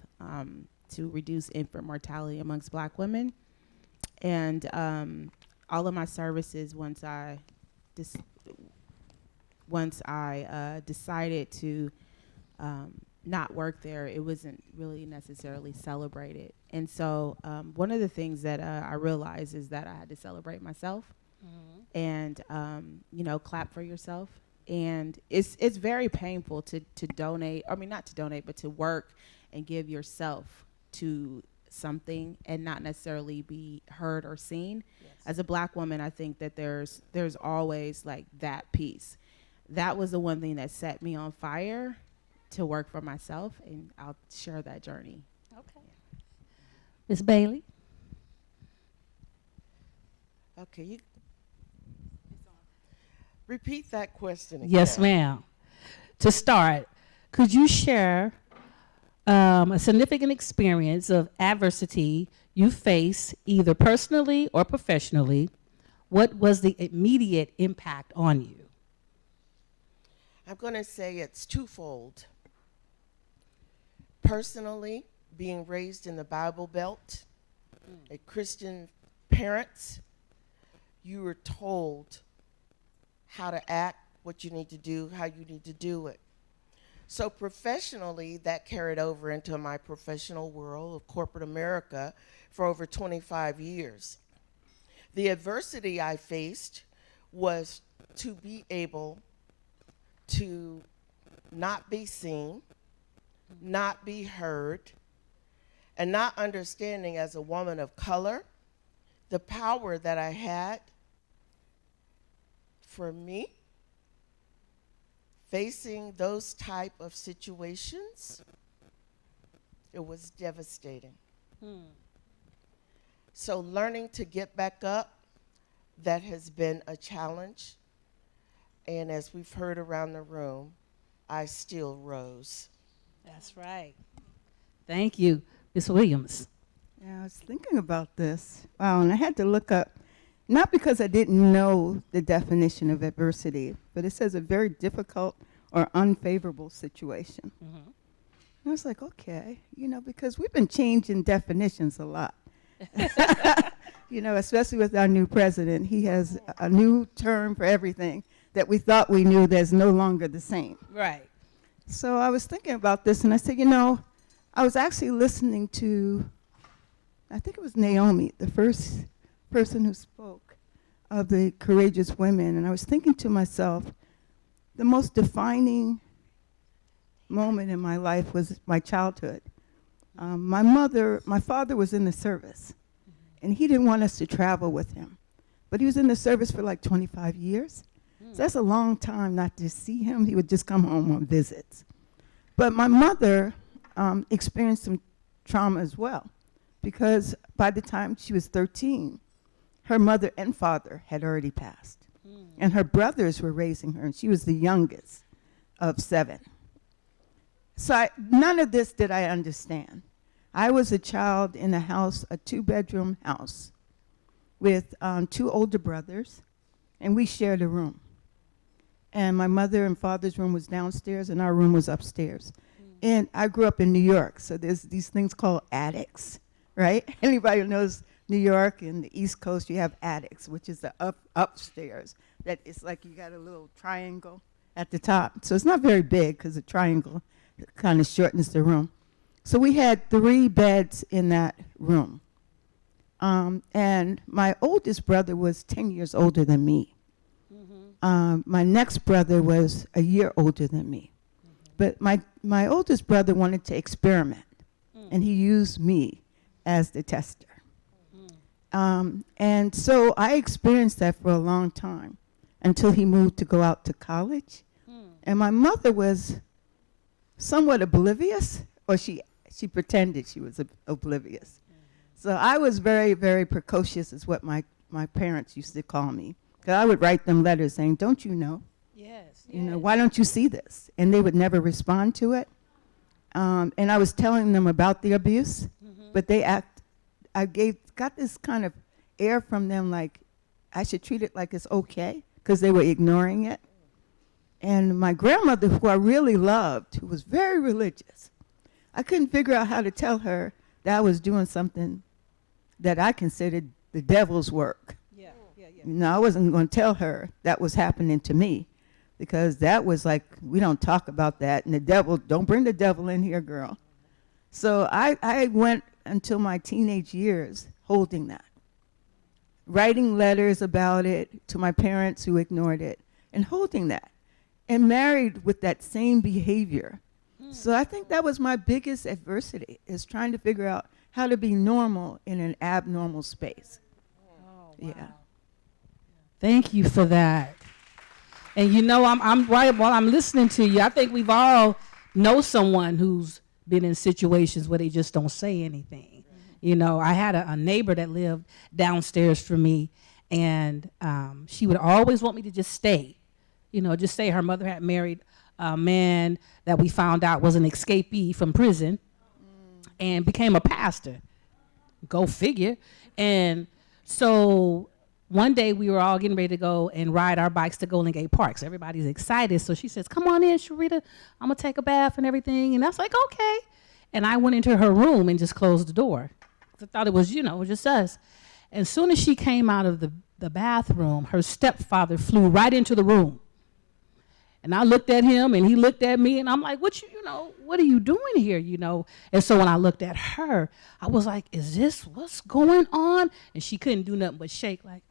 to reduce infant mortality amongst Black women. And all of my services, once I decided to not work there, it wasn't really necessarily celebrated. And so one of the things that I realized is that I had to celebrate myself and, clap for yourself. And it's very painful to donate, not to donate, but to work and give yourself to something and not necessarily be heard or seen. Yes. As a Black woman, I think that there's always like that piece. That was the one thing that set me on fire to work for myself, and I'll share that journey. Okay. Ms. Bailey? Okay, repeat that question again. Yes, ma'am. To start, could you share a significant experience of adversity you face either personally or professionally? What was the immediate impact on you? I'm going to say it's twofold. Personally, being raised in the Bible Belt, a Christian parents, you were told how to act, what you need to do, how you need to do it. So professionally, that carried over into my professional world of corporate America for over 25 years. The adversity I faced was to be able to not be seen, not be heard, and not understanding as a woman of color the power that I had. For me, facing those type of situations, it was devastating. So learning to get back up, that has been a challenge. And as we've heard around the room, I still rose. That's right. Thank you. Ms. Williams. Yeah, I was thinking about this. Wow, and I had to look up, not because I didn't know the definition of adversity, but it says a very difficult or unfavorable situation. And I was like, okay, because we've been changing definitions a lot. Especially with our new president. He has a new term for everything that we thought we knew that's no longer the same. Right. So I was thinking about this, and I said, I was actually listening to, I think it was Naomi, the first person who spoke of the courageous women, and I was thinking to myself, the most defining moment in my life was my childhood. My father was in the service, and he didn't want us to travel with him, but he was in the service for like 25 years. So that's a long time not to see him. He would just come home on visits. But my mother experienced some trauma as well, because by the time she was 13, her mother and father had already passed. And her brothers were raising her, and she was the youngest of 7. So none of this did I understand. I was a child in a house, a 2-bedroom house, with 2 older brothers, and we shared a room. And my mother and father's room was downstairs, and our room was upstairs. And I grew up in New York, so there's these things called attics, right? Anybody who knows New York and the East Coast, you have attics, which is the upstairs. That it's like you got a little triangle at the top. So it's not very big because the triangle kind of shortens the room. So we had 3 beds in that room. And my oldest brother was 10 years older than me. My next brother was a year older than me. But my oldest brother wanted to experiment, and he used me as the tester. And so I experienced that for a long time until he moved to go out to college. And my mother was somewhat oblivious, or she pretended she was oblivious. So I was very, very precocious is what my parents used to call me. 'Cause I would write them letters saying, don't you know? Yes. You know, why don't you see this? And they would never respond to it. And I was telling them about the abuse, but got this kind of air from them like I should treat it like it's okay because they were ignoring it. And my grandmother, who I really loved, who was very religious, I couldn't figure out how to tell her that I was doing something that I considered the devil's work. No, I wasn't going to tell her that was happening to me because that was like, we don't talk about that. And the devil, don't bring the devil in here, girl. So I went until my teenage years holding that, writing letters about it to my parents who ignored it, and holding that, and married with that same behavior. So I think that was my biggest adversity, is trying to figure out how to be normal in an abnormal space. Yeah. Thank you for that. And you know, I'm right while I'm listening to you, I think we've all know someone who's been in situations where they just don't say anything. You know, I had a neighbor that lived downstairs from me, and she would always want me to just stay. You know, just say her mother had married a man that we found out was an escapee from prison and became a pastor. Go figure. And so one day we were all getting ready to go and ride our bikes to Golden Gate Park. So everybody's excited. So she says, come on in, Sharita. I'm going to take a bath and everything. And I was like, okay. And I went into her room and just closed the door. I thought it was, you know, just us. And as soon as she came out of the bathroom, her stepfather flew right into the room. And I looked at him and he looked at me and I'm like, what are you doing here, you know? And so when I looked at her, I was like, is this what's going on? And she couldn't do nothing but shake like,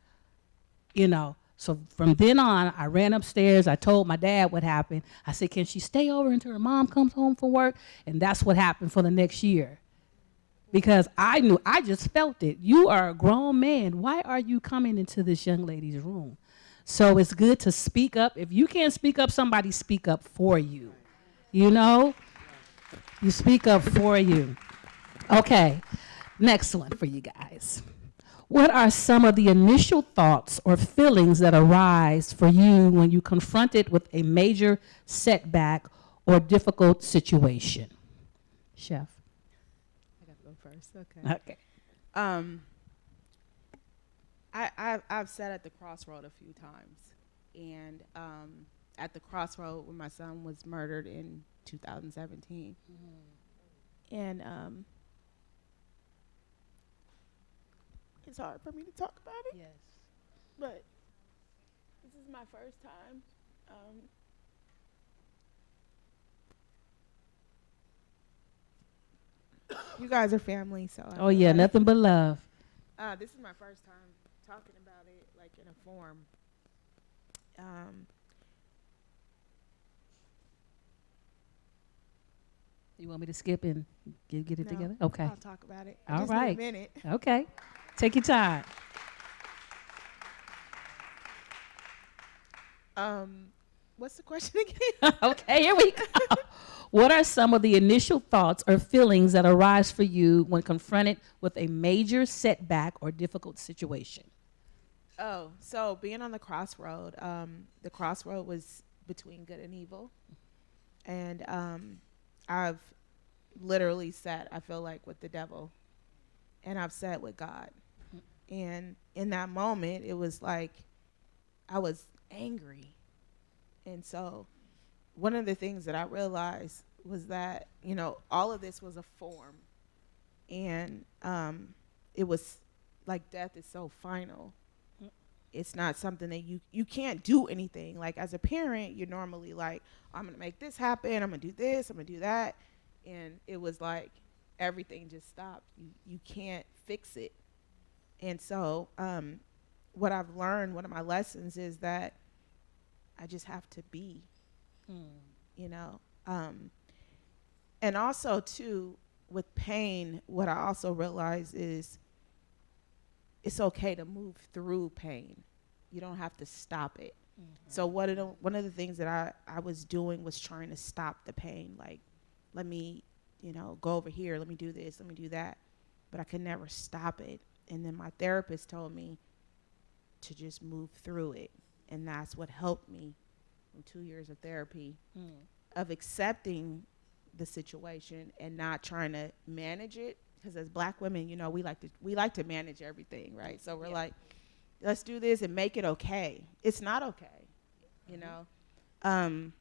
you know. So from then on, I ran upstairs. I told my dad what happened. I said, can she stay over until her mom comes home from work? And that's what happened for the next year. Because I knew, I just felt it. You are a grown man. Why are you coming into this young lady's room? So it's good to speak up. If you can't speak up, somebody speak up for you. You know? You speak up for you. Okay, next one for you guys. What are some of the initial thoughts or feelings that arise for you when you confronted with a major setback or difficult situation? Chef. I gotta go first. Okay. I've sat at the crossroad a few times, and at the crossroad when my son was murdered in 2017, and it's hard for me to talk about it. Yes. But this is my first time. You guys are family, so. Oh yeah, nothing but love. This is my first time talking about it, like in a forum. You want me to skip and get it together? Okay. I'll talk about it. All just right. Need a minute. Okay. Take your time. What's the question again? Okay, here we go. What are some of the initial thoughts or feelings that arise for you when confronted with a major setback or difficult situation? Oh, so being on the crossroad was between good and evil. And I've literally sat, I feel like, with the devil. And I've sat with God. And in that moment, it was like I was angry. And so one of the things that I realized was that, you know, all of this was a form. And it was like death is so final. It's not something that you can't do anything. Like as a parent, you're normally like, I'm going to make this happen. I'm going to do this. I'm going to do that. And it was like everything just stopped. You can't fix it. And so what I've learned, one of my lessons is that I just have to be, you know. And also, too, with pain, what I also realize is it's okay to move through pain. You don't have to stop it. So one of the things that I was doing was trying to stop the pain. Like, let me, you know, go over here. Let me do this. Let me do that. But I could never stop it. And then my therapist told me to just move through it. And that's what helped me in 2 years of therapy, of accepting the situation and not trying to manage it. Because as Black women, you know, we like to manage everything, right? So we're like, let's do this and make it okay. It's not okay, you know? And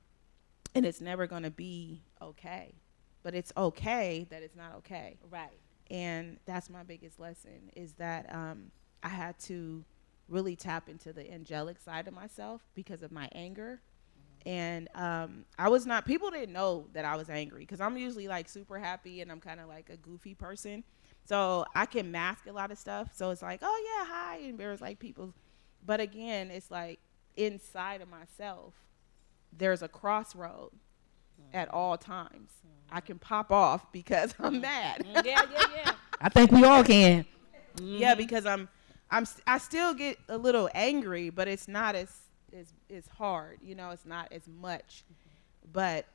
it's never going to be okay. But it's okay that it's not okay. Right. And that's my biggest lesson, is that I had to really tap into the angelic side of myself because of my anger. And I was not, people didn't know that I was angry, because I'm usually like super happy and I'm kind of like a goofy person. So I can mask a lot of stuff. So it's like, oh yeah, hi, and there's like people. But again, it's like inside of myself, there's a crossroad at all times. I can pop off because I'm mad. Yeah. I think we all can. Yeah, because I still get a little angry, but it's not as hard, you know, it's not as much. But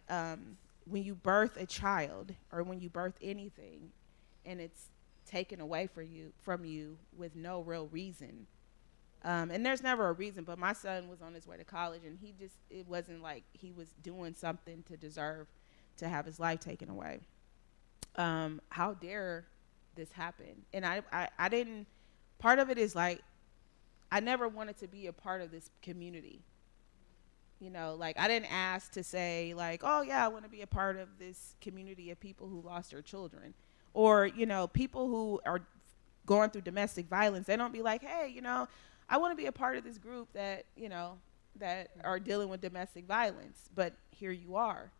when you birth a child, or when you birth anything, and it's taken away from you with no real reason, and there's never a reason, but my son was on his way to college, and it wasn't like he was doing something to deserve to have his life taken away. How dare this happen? And I didn't, part of it is like, I never wanted to be a part of this community. You know, like I didn't ask to say like, oh yeah, I want to be a part of this community of people who lost their children. Or, you know, people who are going through domestic violence, they don't be like, hey, you know, I want to be a part of this group that, you know, that are dealing with domestic violence. But here you are.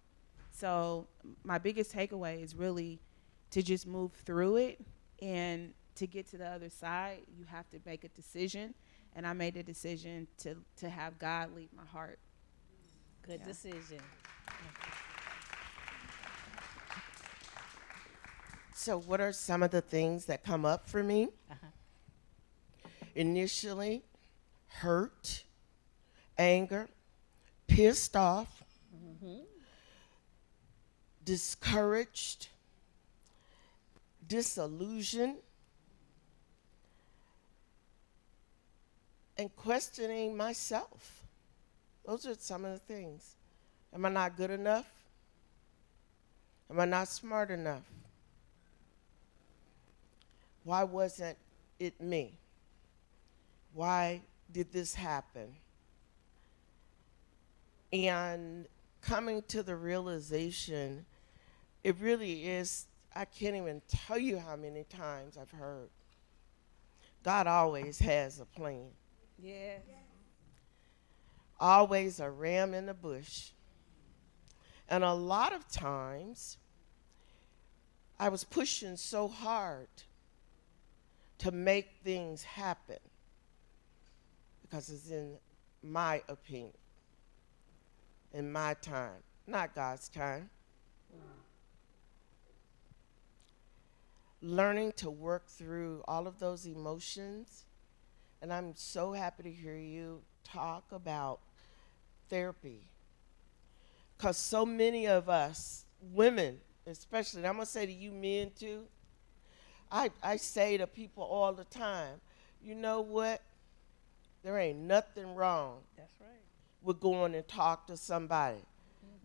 So my biggest takeaway is really to just move through it, and to get to the other side, you have to make a decision. And I made a decision to have God lead my heart. Good decision. So what are some of the things that come up for me? Initially, hurt, anger, pissed off, discouraged, disillusioned, and questioning myself. Those are some of the things. Am I not good enough? Am I not smart enough? Why wasn't it me? Why did this happen? And coming to the realization, it really is, I can't even tell you how many times I've heard, God always has a plan. Yeah. Always a ram in the bush. And a lot of times, I was pushing so hard to make things happen, because it's in my opinion, in my time, not God's time. Learning to work through all of those emotions. And I'm so happy to hear you talk about therapy, because so many of us, women especially, and I'm going to say to you men too, I say to people all the time, you know what? There ain't nothing wrong That's right. with going and talk to somebody.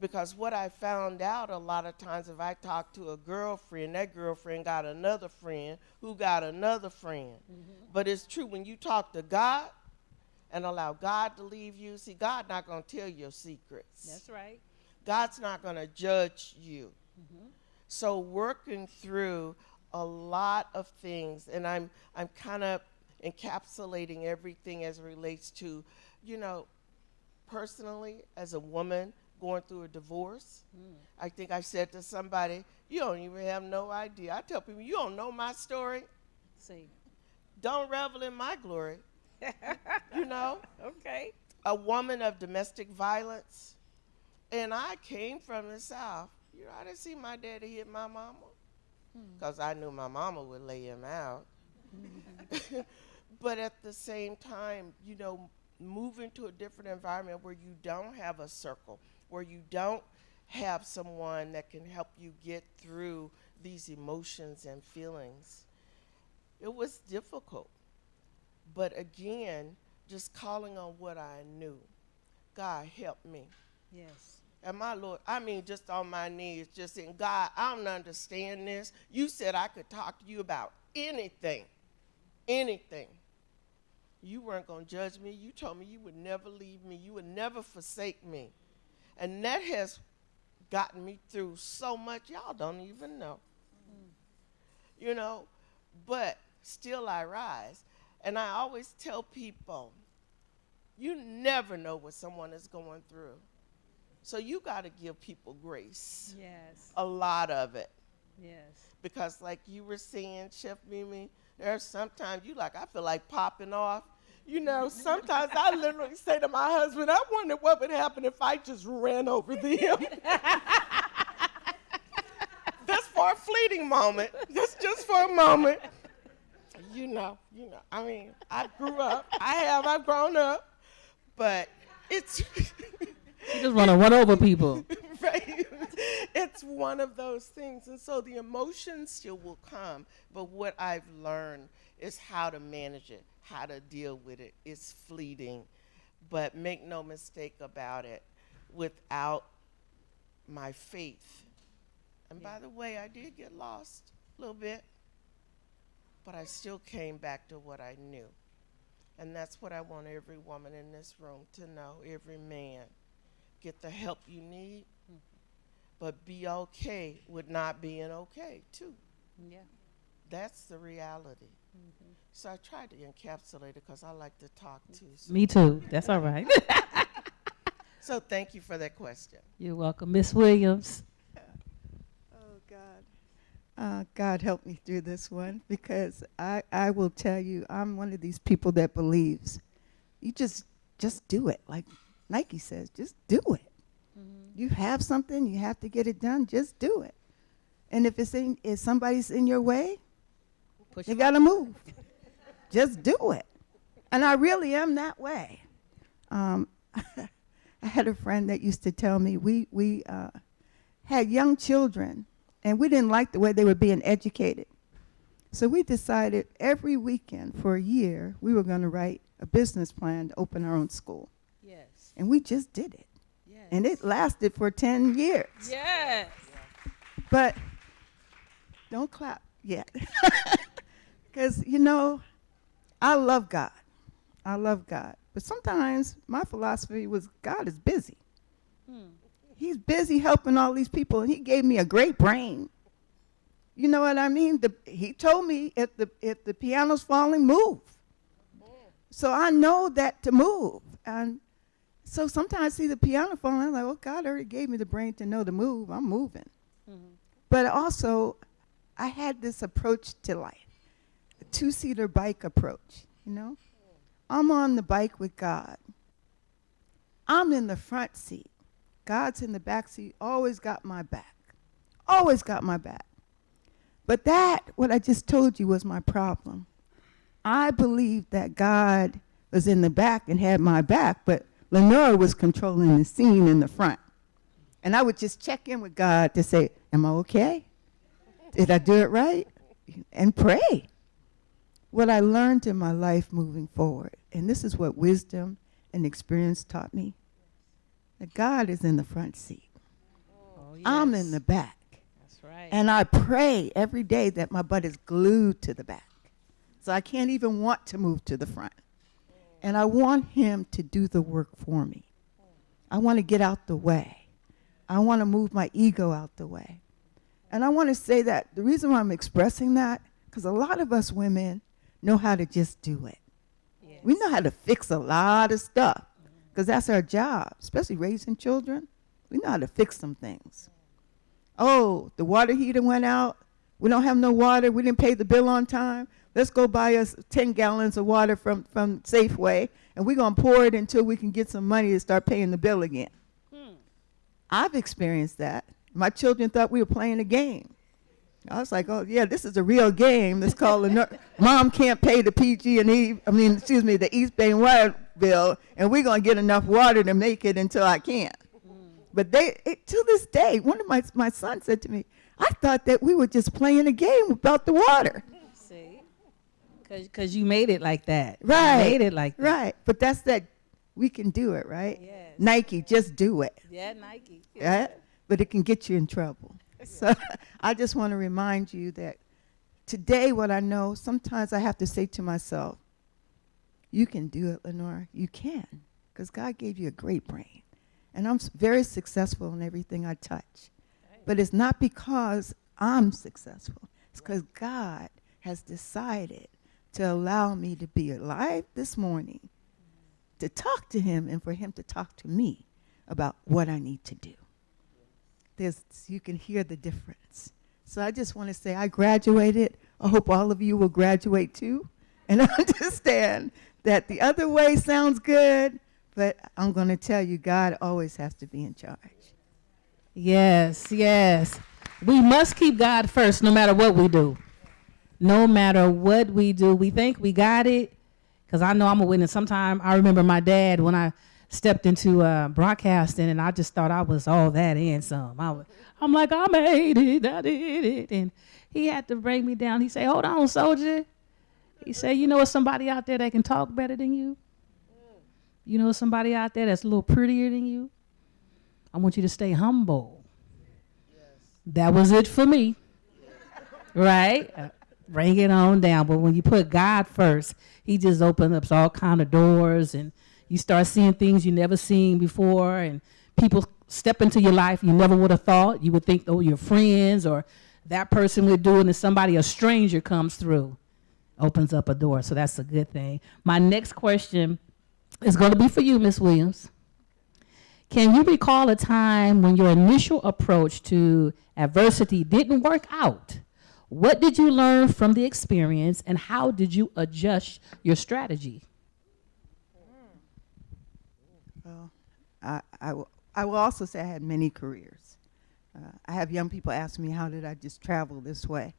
Because what I found out a lot of times, if I talk to a girlfriend, that girlfriend got another friend who got another friend. But it's true, when you talk to God and allow God to leave you, see, God's not going to tell your secrets. That's right. God's not going to judge you. So working through a lot of things, and I'm kind of encapsulating everything as it relates to, you know, personally, as a woman going through a divorce. I think I said to somebody, you don't even have no idea. I tell people, you don't know my story. See. Don't revel in my glory. You know? Okay. A woman of domestic violence. And I came from the South. You know, I didn't see my daddy hit my mama. Because I knew my mama would lay him out. But at the same time, you know, moving to a different environment where you don't have a circle, where you don't have someone that can help you get through these emotions and feelings. It was difficult. But again, just calling on what I knew. God, help me. Yes. And my Lord, I mean, just on my knees, just saying, God, I don't understand this. You said I could talk to you about anything. Anything. You weren't going to judge me. You told me you would never leave me. You would never forsake me. And that has gotten me through so much y'all don't even know. You know, but still I rise. And I always tell people, you never know what someone is going through. So you got to give people grace. Yes. A lot of it. Yes. Because like you were saying, Chef Mimi, there's sometimes you like, I feel like popping off. You know, sometimes I literally say to my husband, I wonder what would happen if I just ran over them. That's for a fleeting moment. That's just for a moment. You know, I mean, I grew up. I've grown up. But it's... You just want to run over people. Right. It's one of those things. And so the emotions still will come. But what I've learned is how to manage it, how to deal with it. It's fleeting. But make no mistake about it, without my faith. And by the way, I did get lost a little bit. But I still came back to what I knew. And that's what I want every woman in this room to know, every man. Get the help you need, but be okay with not being okay, too. Yeah. That's the reality. So I tried to encapsulate it because I like to talk, too. So. Me too. That's all right. So thank you for that question. You're welcome. Miss Williams. Oh, God. God help me through this one, because I will tell you, I'm one of these people that believes you just do it. Like Nike says, just do it. You have something, you have to get it done, just do it. And if somebody's in your way, you got to move. Just do it. And I really am that way. I had a friend that used to tell me we had young children, and we didn't like the way they were being educated. So we decided every weekend for a year we were going to write a business plan to open our own school. Yes. And we just did it. Yes. And it lasted for 10 years. Yes. But don't clap yet. Because, you know, I love God. I love God. But sometimes my philosophy was God is busy. He's busy helping all these people, and he gave me a great brain. You know what I mean? He told me if the piano's falling, move. So I know that to move. And so sometimes I see the piano falling, I'm like, oh, God already gave me the brain to know to move. I'm moving. But also, I had this approach to life, a two-seater bike approach, you know? I'm on the bike with God. I'm in the front seat. God's in the back seat, always got my back. Always got my back. But what I just told you was my problem. I believed that God was in the back and had my back, but Lenora was controlling the scene in the front. And I would just check in with God to say, am I okay? Did I do it right? And pray. What I learned in my life moving forward, and this is what wisdom and experience taught me, that God is in the front seat. I'm in the back. That's right. And I pray every day that my butt is glued to the back. So I can't even want to move to the front. And I want him to do the work for me. I want to get out the way. I want to move my ego out the way. And I want to say that the reason why I'm expressing that, because a lot of us women know how to just do it. Yes. We know how to fix a lot of stuff, because that's our job, especially raising children. We know how to fix some things. Oh, the water heater went out. We don't have no water. We didn't pay the bill on time. Let's go buy us 10 gallons of water from Safeway, and we're going to pour it until we can get some money to start paying the bill again. I've experienced that. My children thought we were playing a game. I was like, oh, yeah, this is a real game. It's called Mom Can't Pay the the East Bay water bill, and we're going to get enough water to make it until I can. But to this day, one of my sons said to me, I thought that we were just playing a game about the water. See? Because you made it like that. Right. You made it like that. Right. But that's that we can do it, right? Yes. Nike, just do it. Yeah, Nike. Right? But it can get you in trouble. So I just want to remind you that today what I know, sometimes I have to say to myself, you can do it, Lenora. You can. Because God gave you a great brain. And I'm very successful in everything I touch. Right. But it's not because I'm successful. It's because God has decided to allow me to be alive this morning, to talk to him and for him to talk to me about what I need to do. You can hear the difference. So I just want to say I graduated. I hope all of you will graduate too and understand that the other way sounds good, but I'm going to tell you, God always has to be in charge. Yes, yes. We must keep God first no matter what we do. No matter what we do. We think we got it, because I know I'm a witness. Sometime I remember my dad when I stepped into broadcasting, and I just thought I was all that and some. I'm like, I made it, I did it. And he had to bring me down. He said, hold on, soldier. He said, you know somebody out there that can talk better than you? You know somebody out there that's a little prettier than you? I want you to stay humble. Yes. That was it for me. Right? Bring it on down. But when you put God first, he just opens up all kind of doors, and you start seeing things you never seen before, and people step into your life you never would have thought. You would think, oh, your friends or that person would do it, and somebody, a stranger, comes through, opens up a door. So that's a good thing. My next question is going to be for you, Ms. Williams. Can you recall a time when your initial approach to adversity didn't work out? What did you learn from the experience, and how did you adjust your strategy? Well, I will also say I had many careers. I have young people ask me, how did I just travel this way?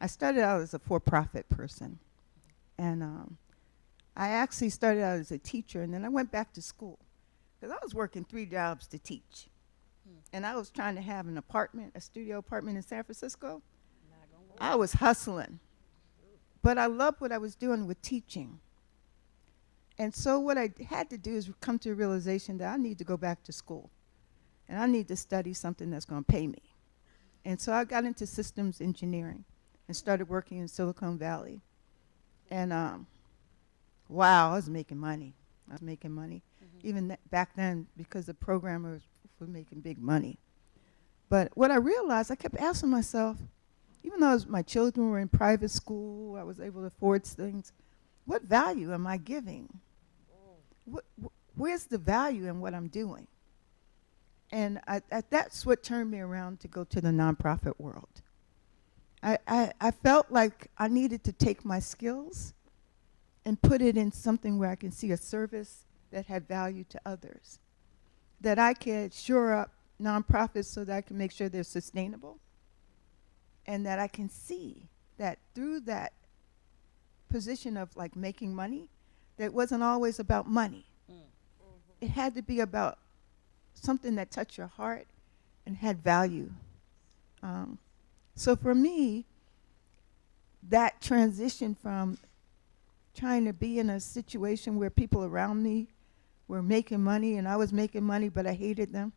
I started out as a for-profit person. And I actually started out as a teacher, and then I went back to school. Because I was working 3 jobs to teach. And I was trying to have an apartment, a studio apartment in San Francisco. I was hustling. But I loved what I was doing with teaching. And so what I had to do is come to a realization that I need to go back to school. And I need to study something that's going to pay me. And so I got into systems engineering and started working in Silicon Valley. And wow, I was making money. Even back then, because the programmers were making big money. But what I realized, I kept asking myself, even though my children were in private school, I was able to afford things, what value am I giving? Where's the value in what I'm doing? And that's what turned me around to go to the nonprofit world. I felt like I needed to take my skills and put it in something where I can see a service that had value to others, that I could shore up nonprofits so that I can make sure they're sustainable, and that I can see that through that position of like making money, that wasn't always about money. It had to be about something that touched your heart and had value. So for me, that transition from trying to be in a situation where people around me were making money and I was making money, but I hated them,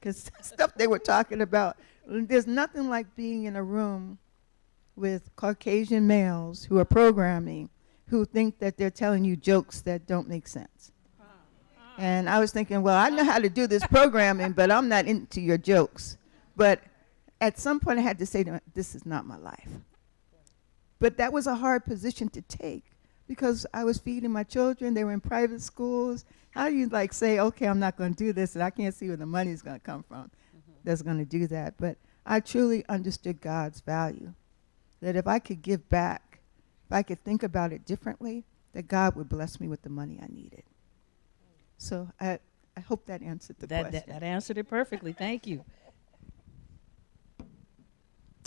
because stuff they were talking about. There's nothing like being in a room with Caucasian males who are programming, who think that they're telling you jokes that don't make sense. And I was thinking, well, I know how to do this programming, but I'm not into your jokes. But at some point I had to say to them, this is not my life. But that was a hard position to take because I was feeding my children. They were in private schools. How do you like say, okay, I'm not going to do this and I can't see where the money's going to come from that's going to do that. But I truly understood God's value, that if I could give back, if I could think about it differently, that God would bless me with the money I needed. So I hope that answered the question. That answered it perfectly. Thank you.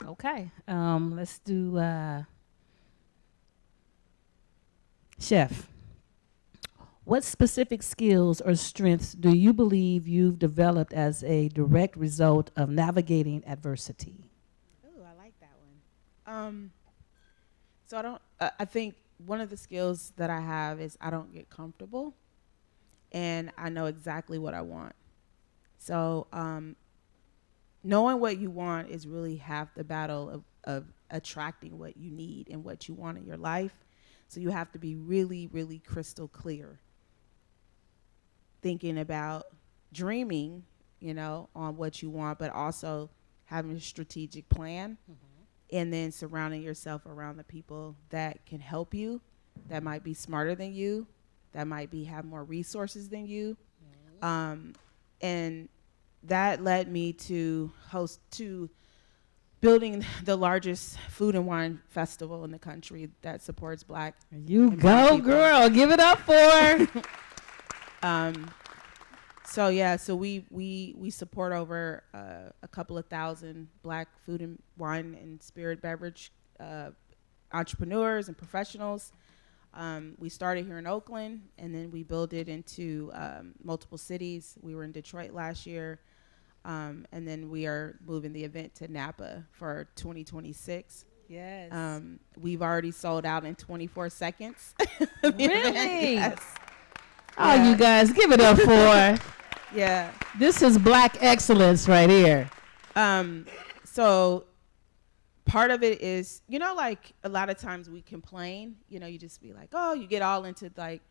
Okay, let's do Chef. What specific skills or strengths do you believe you've developed as a direct result of navigating adversity? Ooh, I like that one. So I don't. I think one of the skills that I have is I don't get comfortable, and I know exactly what I want. So knowing what you want is really half the battle of attracting what you need and what you want in your life. So you have to be really, really crystal clear. Thinking about dreaming, on what you want, but also having a strategic plan, and then surrounding yourself around the people that can help you, that might be smarter than you, that might have more resources than you. And that led me to building the largest food and wine festival in the country that supports Black. You go, girl. Give it up for her. So we support over a couple of thousand Black food and wine and spirit beverage entrepreneurs and professionals. We started here in Oakland, and then we built it into multiple cities. We were in Detroit last year, and then we are moving the event to Napa for 2026. Yes. We've already sold out in 24 seconds. Really? Yes. Oh, you guys, give it up for. Yeah. This is Black excellence right here. So part of it is, like a lot of times we complain, you just be like, oh, you get all into like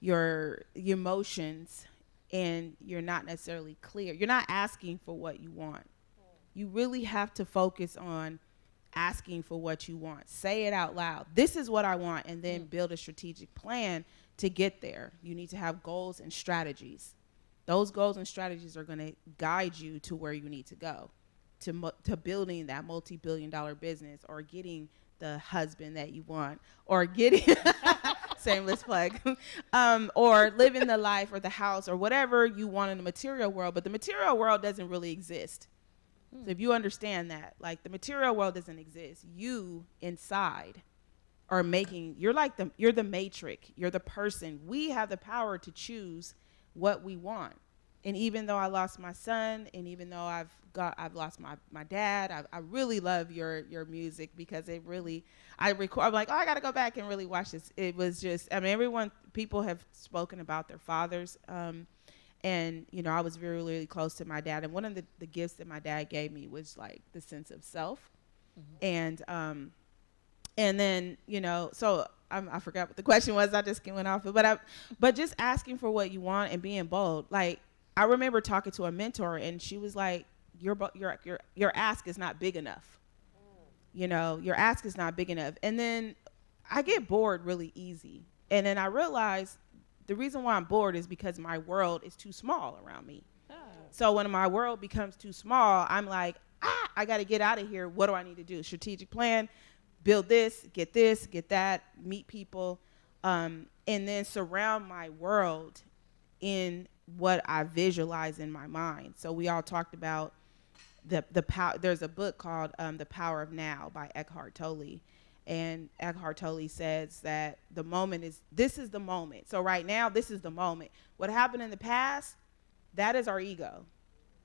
your emotions and you're not necessarily clear. You're not asking for what you want. You really have to focus on asking for what you want. Say it out loud. This is what I want, and then build a strategic plan to get there. You need to have goals and strategies. Those goals and strategies are going to guide you to where you need to go, to building that multi-billion-dollar business, or getting the husband that you want, or getting shameless plug, or living the life or the house or whatever you want in the material world. But the material world doesn't really exist. So if you understand that, like, the material world doesn't exist, you inside are you're the matrix, you're the person. We have the power to choose what we want. And even though I lost my son, and even though I've lost my dad, I really love your music, because it really, I'm like, oh, I gotta go back and really watch this. It was just, people have spoken about their fathers, and I was very, really close to my dad, and one of the gifts that my dad gave me was like the sense of self. And then, so I forgot what the question was. I just went off. But just asking for what you want and being bold. Like, I remember talking to a mentor, and she was like, your ask is not big enough. Your ask is not big enough. And then I get bored really easy. And then I realized the reason why I'm bored is because my world is too small around me. So when my world becomes too small, I'm like, I got to get out of here. What do I need to do? Strategic plan. Build this, get that, meet people, and then surround my world in what I visualize in my mind. So we all talked about the power. There's a book called The Power of Now by Eckhart Tolle. And Eckhart Tolle says that this is the moment. So right now, this is the moment. What happened in the past, that is our ego.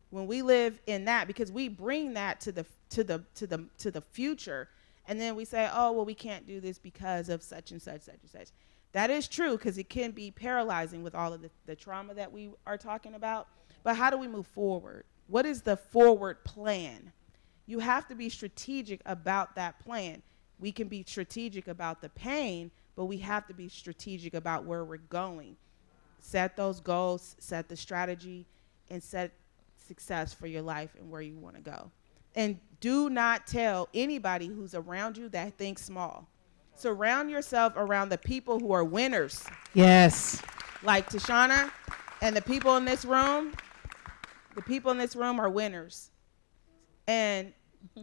When we live in that, because we bring that to the future. And then we say, oh, well, we can't do this because of such and such, such and such. That is true, because it can be paralyzing with all of the trauma that we are talking about. But how do we move forward? What is the forward plan? You have to be strategic about that plan. We can be strategic about the pain, but we have to be strategic about where we're going. Set those goals, set the strategy, and set success for your life and where you want to go. And do not tell anybody who's around you that thinks small. Surround yourself around the people who are winners. Yes. Like Tashana and the people in this room. The people in this room are winners. And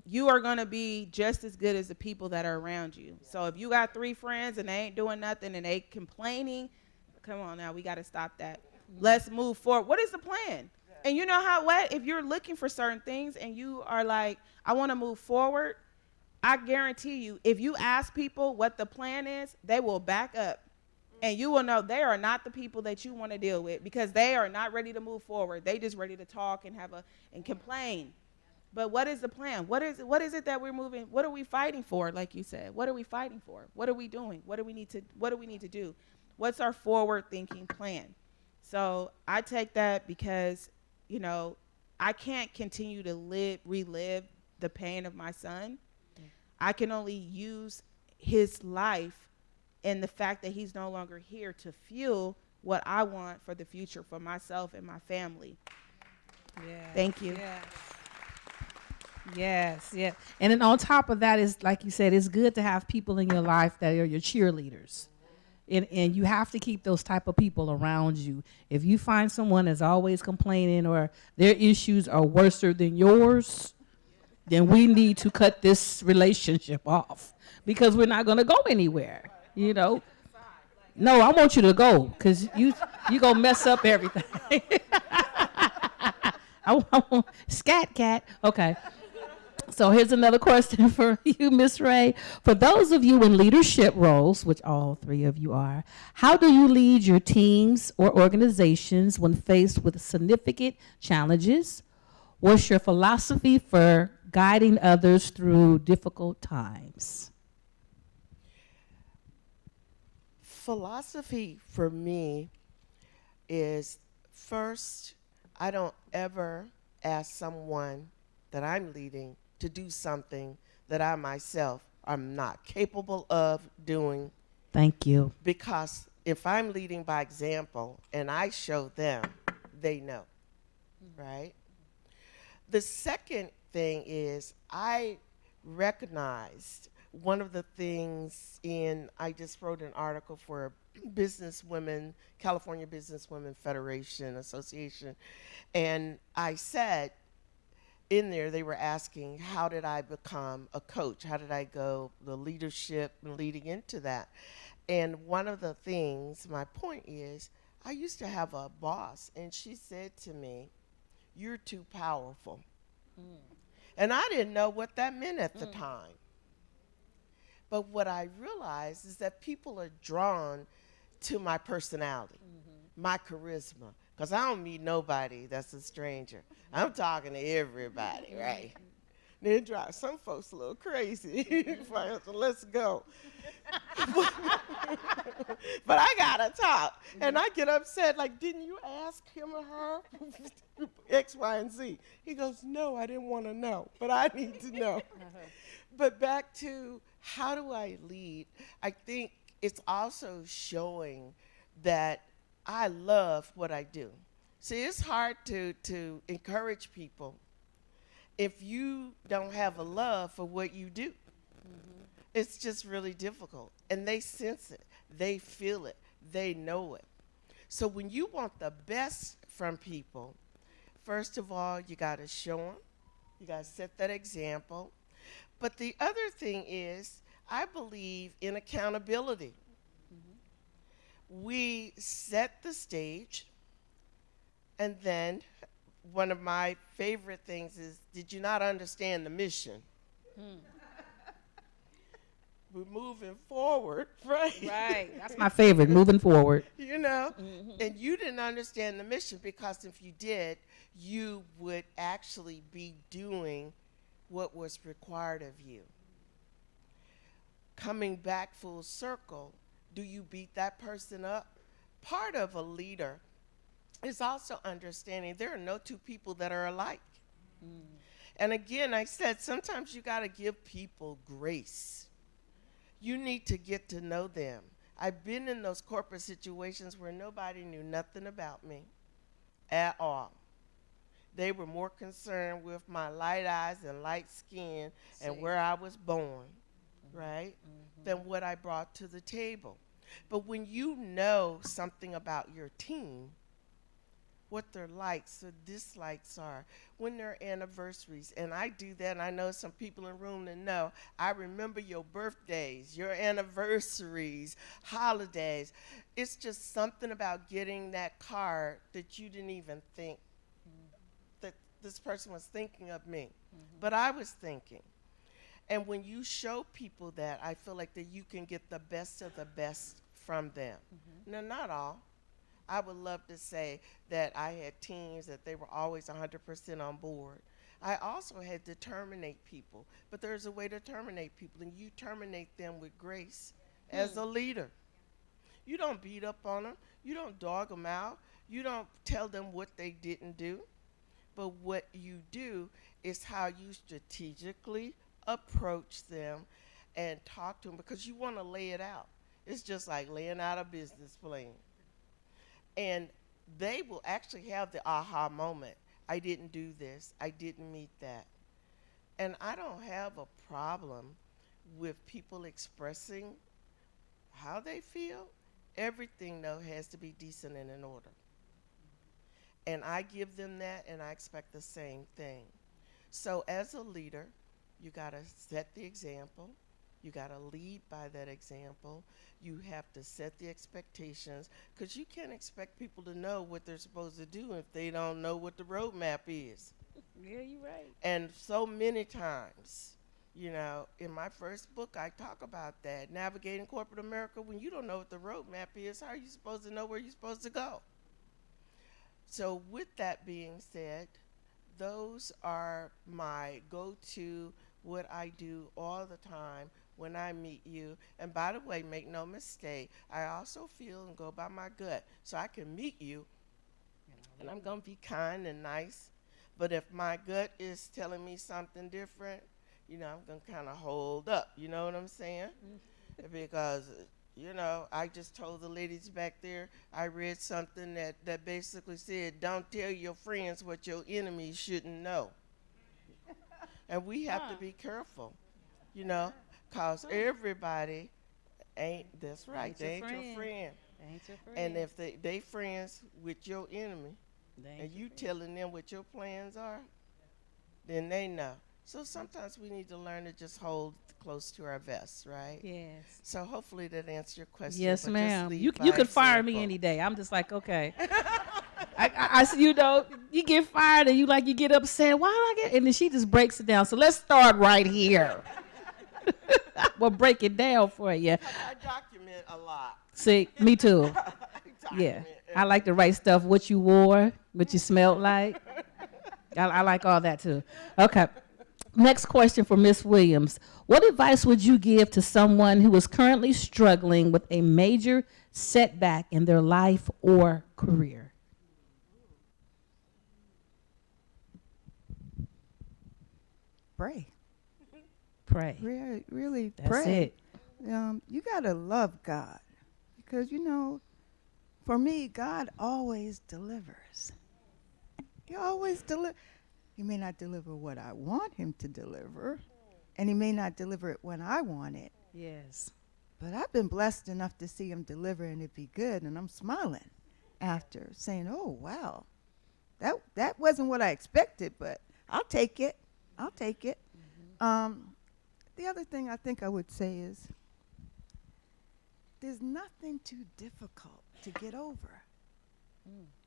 you are going to be just as good as the people that are around you. So if you got 3 friends and they ain't doing nothing and they complaining, come on now, we got to stop that. Let's move forward. What is the plan? And you know what? If you're looking for certain things and you are like, I want to move forward, I guarantee you, if you ask people what the plan is, they will back up. And you will know they are not the people that you want to deal with because they are not ready to move forward. They just ready to talk and and complain. But what is the plan? What is it that we're moving? What are we fighting for? Like you said, what are we fighting for? What are we doing? What do we need to do? What's our forward thinking plan? So I take that because, you know, I can't continue to relive the pain of my son. I can only use his life and the fact that he's no longer here to fuel what I want for the future for myself and my family. Yeah. Thank you. Yes, yes. And then on top of that is, like you said, it's good to have people in your life that are your cheerleaders. And you have to keep those type of people around you. If you find someone that's always complaining or their issues are worse than yours, then we need to cut this relationship off because we're not going to go anywhere, you know. No, I want you to go because you going to mess up everything. Scat cat. Okay. So here's another question for you, Ms. Ray. For those of you in leadership roles, which all 3 of you are, how do you lead your teams or organizations when faced with significant challenges? What's your philosophy for guiding others through difficult times? Philosophy for me is, first, I don't ever ask someone that I'm leading to do something that I myself am not capable of doing. Thank you. Because if I'm leading by example and I show them, they know, right? The second thing is I recognized one of the things I just wrote an article for Businesswomen, California Businesswomen Federation Association, and I said, in there, they were asking, how did I become a coach? How did I go the leadership and leading into that? And one of the things, my point is, I used to have a boss, and she said to me, you're too powerful. And I didn't know what that meant at the time. But what I realized is that people are drawn to my personality, my charisma, because I don't meet nobody that's a stranger. I'm talking to everybody, right? Then it drives some folks a little crazy. Let's go. But I gotta talk. And I get upset, like, didn't you ask him or her? X, Y, and Z. He goes, no, I didn't want to know, but I need to know. But back to how do I lead? I think it's also showing that I love what I do. See, it's hard to encourage people if you don't have a love for what you do. It's just really difficult. And they sense it. They feel it. They know it. So when you want the best from people, first of all, you got to show them. You got to set that example. But the other thing is, I believe in accountability. We set the stage, and then one of my favorite things is, did you not understand the mission? We're moving forward, right? Right. That's my favorite, moving forward. You know, and you didn't understand the mission, because if you did, you would actually be doing what was required of you. Coming back full circle, do you beat that person up? Part of a leader is also understanding there are no two people that are alike. And again, I said, sometimes you got to give people grace. You need to get to know them. I've been in those corporate situations where nobody knew nothing about me at all. They were more concerned with my light eyes and light skin and where I was born, right, than what I brought to the table. But when you know something about your team, what their likes or dislikes are, when their anniversaries, and I do that, and I know some people in the room that know, I remember your birthdays, your anniversaries, holidays. It's just something about getting that card that you didn't even think that this person was thinking of me, but I was thinking. And when you show people that, I feel like that you can get the best of the best from them. Now, not all. I would love to say that I had teams that they were always 100% on board. I also had to terminate people, but there's a way to terminate people, and you terminate them with grace as a leader. You don't beat up on them. You don't dog them out. You don't tell them what they didn't do. But what you do is how you strategically approach them and talk to them, because you want to lay it out. It's just like laying out a business plan. And they will actually have the aha moment. I didn't do this. I didn't meet that. And I don't have a problem with people expressing how they feel. Everything, though, has to be decent and in order. And I give them that, and I expect the same thing. So as a leader, you got to set the example. You got to lead by that example. You have to set the expectations, because you can't expect people to know what they're supposed to do if they don't know what the roadmap is. Yeah, you're right. And so many times, you know, in my first book, I talk about that. Navigating corporate America, when you don't know what the roadmap is, how are you supposed to know where you're supposed to go? So with that being said, those are my go-to, what I do all the time when I meet you. And by the way, make no mistake, I also feel and go by my gut. So I can meet you, and I'm going to be kind and nice. But if my gut is telling me something different, you know, I'm going to kind of hold up. You know what I'm saying? Because, you know, I just told the ladies back there, I read something that basically said, don't tell your friends what your enemies shouldn't know. And we have to be careful, you know, because everybody ain't, that's right, they ain't your friend. Ain't your friend. And if they friends with your enemy, and you telling them what your plans are, then they know. So sometimes we need to learn to just hold close to our vests, right? Yes. So hopefully that answers your question. Yes, but ma'am. just You lead by could fire example. me any day. I'm just like, okay. I you know, you get fired and you get upset. Why did I get? And then she just breaks it down. So let's start right here. We'll break it down for you. I document a lot. See, me too. Yeah, I like to write stuff. What you wore, what you smelled like. I like all that too. Okay. Next question for Miss Williams. What advice would you give to someone who is currently struggling with a major setback in their life or career? Pray. Pray. Really That's pray. it. You got to love God, because, you know, for me, God always delivers. He always delivers. He may not deliver what I want him to deliver, and he may not deliver it when I want it. Yes. But I've been blessed enough to see him deliver and it be good, and I'm smiling after, saying, oh, wow, that wasn't what I expected, but I'll take it. I'll take it. The other thing I think I would say is there's nothing too difficult to get over.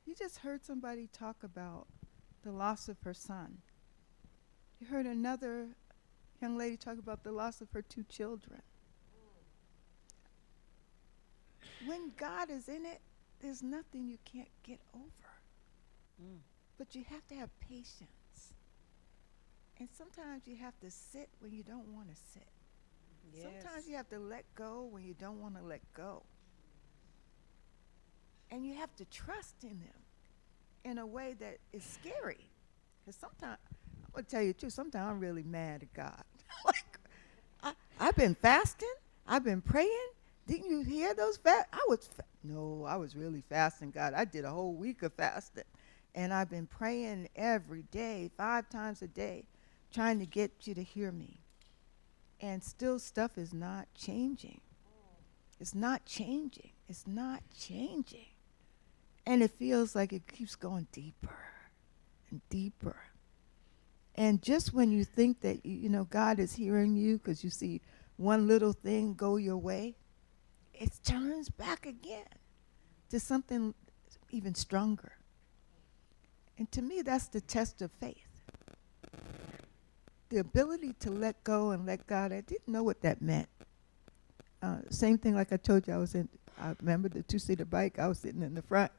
You just heard somebody talk about the loss of her son. You heard another young lady talk about the loss of her 2 children. When God is in it, there's nothing you can't get over. But you have to have patience. And sometimes you have to sit when you don't want to sit. Yes. Sometimes you have to let go when you don't want to let go. And you have to trust in him in a way that is scary. Because sometimes I'm gonna tell you too. Sometimes I'm really mad at God. I've been fasting. I've been praying. Didn't you hear those fast? No, I was really fasting, God. I did a whole week of fasting, and I've been praying every day, 5 times a day, trying to get you to hear me. And still, stuff is not changing. It's not changing. It's not changing. And it feels like it keeps going deeper and deeper. And just when you think that, God is hearing you because you see one little thing go your way, it turns back again to something even stronger. And to me, that's the test of faith. The ability to let go and let God. I didn't know what that meant. Same thing like I told you, I remember the 2-seater bike, I was sitting in the front.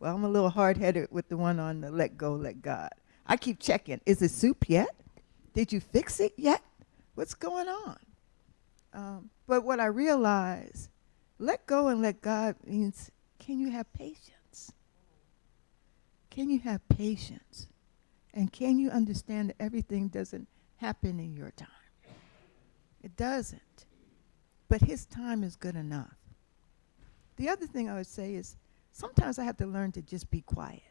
Well, I'm a little hard-headed with the one on the let go, let God. I keep checking. Is it soup yet? Did you fix it yet? What's going on? But what I realized, let go and let God means, can you have patience? Can you have patience? And can you understand that everything doesn't happen in your time? It doesn't. But his time is good enough. The other thing I would say is, sometimes I have to learn to just be quiet.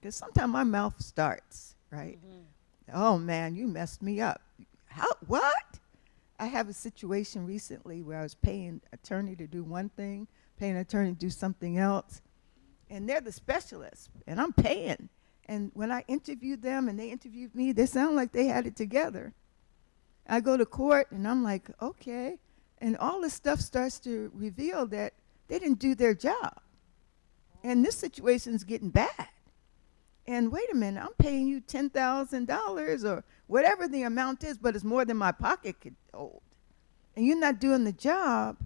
Because sometimes my mouth starts, right? Oh, man, you messed me up. What? I have a situation recently where I was paying an attorney to do one thing, paying an attorney to do something else. And they're the specialists, and I'm paying. And when I interviewed them and they interviewed me, they sound like they had it together. I go to court, and I'm like, okay. And all this stuff starts to reveal that they didn't do their job. And this situation's getting bad. And wait a minute, I'm paying you $10,000 or whatever the amount is, but it's more than my pocket could hold. And you're not doing the job.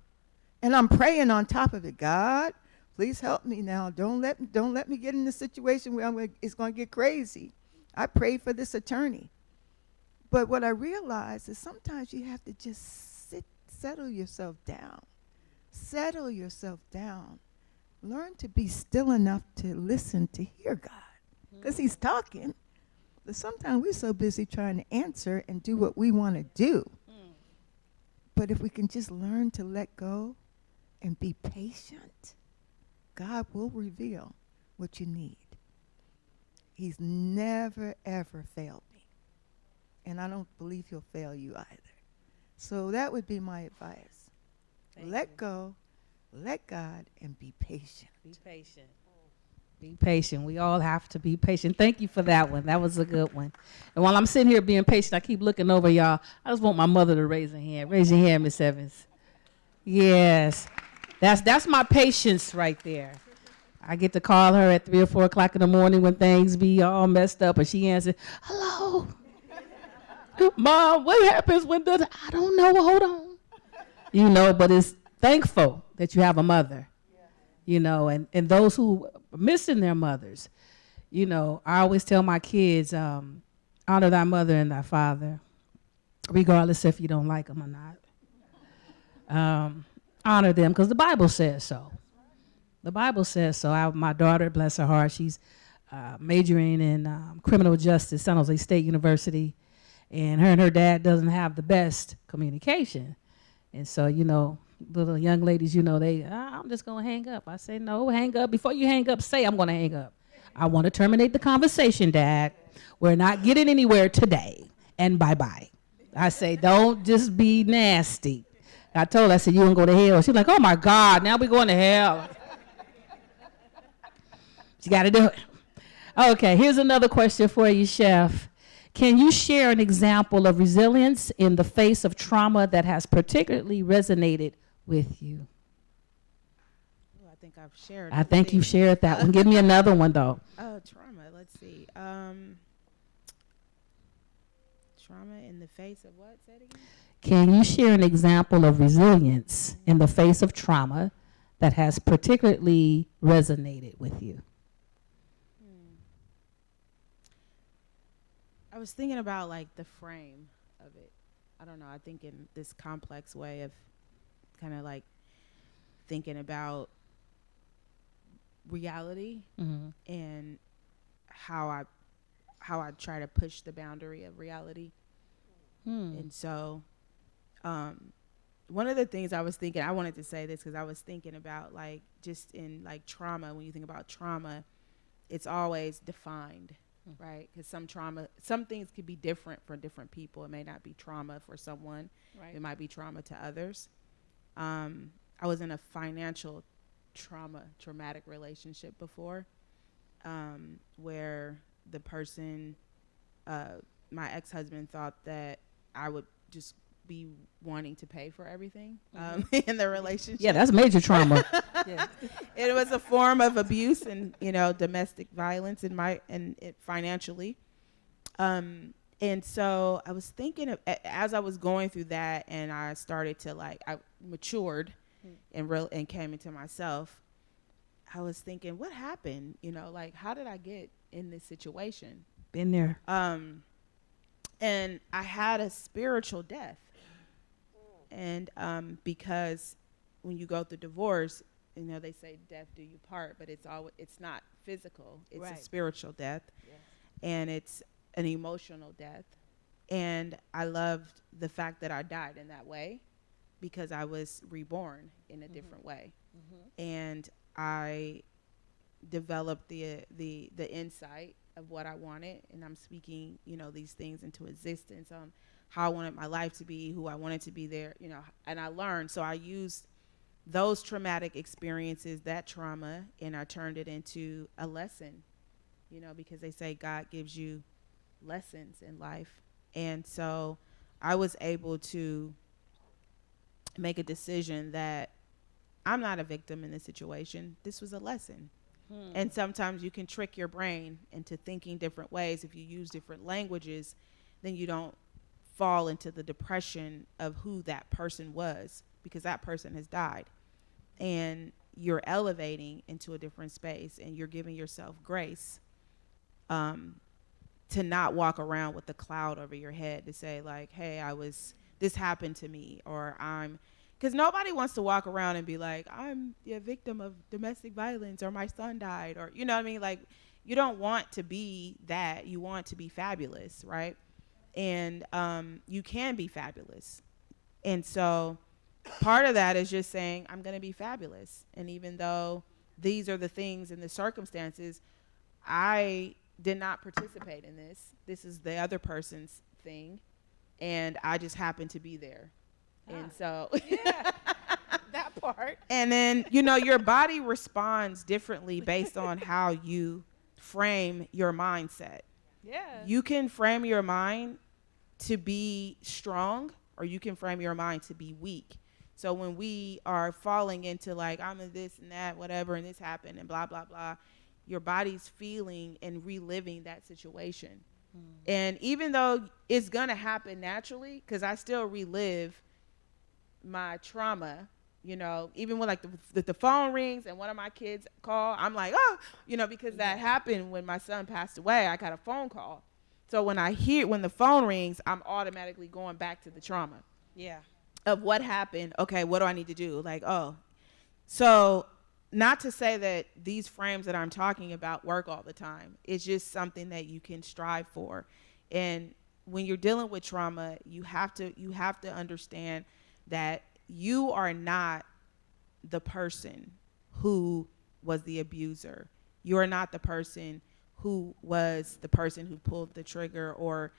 And I'm praying on top of it. God, please help me now. Don't let me get in a situation where it's going to get crazy. I prayed for this attorney. But what I realized is sometimes you have to just settle yourself down. Settle yourself down. Learn to be still enough to listen, to hear God. Because he's talking. But sometimes we're so busy trying to answer and do what we want to do. But if we can just learn to let go and be patient, God will reveal what you need. He's never, ever failed me. And I don't believe he'll fail you either. So that would be my advice. Let go, let God, and be patient. Be patient. Be patient. We all have to be patient. Thank you for that one. That was a good one. And while I'm sitting here being patient, I keep looking over y'all. I just want my mother to raise her hand. Raise your hand, Miss Evans. Yes. That's my patience right there. I get to call her at 3 or 4 o'clock in the morning when things be all messed up, and she answers, hello. Mom, what happens when I don't know, hold on. But it's thankful that you have a mother, and those who are missing their mothers. I always tell my kids, honor thy mother and thy father, regardless if you don't like them or not. Honor them because the Bible says so. The Bible says so. My daughter, bless her heart, she's majoring in criminal justice, San Jose State University. And her dad doesn't have the best communication. And so, little young ladies, I'm just going to hang up. I say, no, hang up. Before you hang up, say I'm going to hang up. I want to terminate the conversation, Dad. We're not getting anywhere today. And bye-bye. I say, don't just be nasty. I told her, I said, you going to go to hell. She's like, oh, my God, now we're going to hell. You got to do it. Okay, here's another question for you, Chef. Can you share an example of resilience in the face of trauma that has particularly resonated with you? I think I've shared. I think you've shared that one. Give me another one, though. Oh, trauma. Let's see. Trauma in the face of what? Say it again. Can you share an example of resilience in the face of trauma that has particularly resonated with you? I was thinking about like the frame of it. I don't know. I think in this complex way of kind of like thinking about reality and how how I try to push the boundary of reality. And so, one of the things I was thinking, I wanted to say this because I was thinking about like just in like trauma. When you think about trauma, it's always defined, right? Because some things could be different for different people. It may not be trauma for someone. Right. It might be trauma to others. I was in a financial traumatic relationship before, where the person, my ex-husband, thought that I would just be wanting to pay for everything in the relationship. Yeah, that's major trauma. Yeah. It was a form of abuse and, domestic violence financially. And so I was thinking as I was going through that, and I started to I matured and came into myself. I was thinking, what happened? How did I get in this situation? Been there. And I had a spiritual death. And because when you go through divorce, they say death do you part, but it's not physical. It's a spiritual death. Yes. And it's an emotional death. And I loved the fact that I died in that way because I was reborn in a different way. And I developed the insight of what I wanted, and I'm speaking, these things into existence, how I wanted my life to be, who I wanted to be there, and I learned. So I used those traumatic experiences, that trauma, and I turned it into a lesson, because they say God gives you lessons in life. And so I was able to make a decision that I'm not a victim in this situation. This was a lesson. And sometimes you can trick your brain into thinking different ways. If you use different languages, then you don't fall into the depression of who that person was, because that person has died. And you're elevating into a different space, and you're giving yourself grace to not walk around with the cloud over your head to say hey, this happened to me, or because nobody wants to walk around and be like, I'm a victim of domestic violence, or my son died, or, you know what I mean? You don't want to be that. You want to be fabulous, right? And you can be fabulous. And so part of that is just saying, I'm going to be fabulous. And even though these are the things and the circumstances, I did not participate in this. This is the other person's thing. And I just happened to be there. And so that part. And then, your body responds differently based on how you frame your mindset. Yeah. You can frame your mind to be strong, or you can frame your mind to be weak. So when we are falling into I'm in this and that, whatever, and this happened and blah, blah, blah, your body's feeling and reliving that situation. And even though it's going to happen naturally, because I still relive my trauma, even when the phone rings and one of my kids call, I'm like, oh, because that happened when my son passed away. I got a phone call. So when the phone rings, I'm automatically going back to the trauma. Yeah. Of what happened. Okay, what do I need to do? So not to say that these frames that I'm talking about work all the time. It's just something that you can strive for. And when you're dealing with trauma, you have to understand that you are not the person who was the abuser. You are not the person who was the person who pulled the trigger or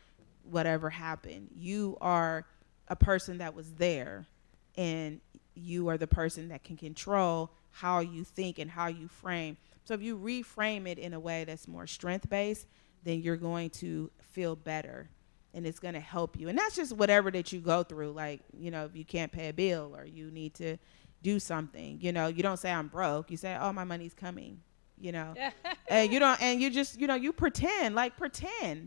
whatever happened. You are a person that was there, and you are the person that can control how you think and how you frame. So if you reframe it in a way that's more strength-based, then you're going to feel better. And it's going to help you. And that's just whatever that you go through. If you can't pay a bill or you need to do something, you don't say I'm broke. You say, oh, my money's coming, and you pretend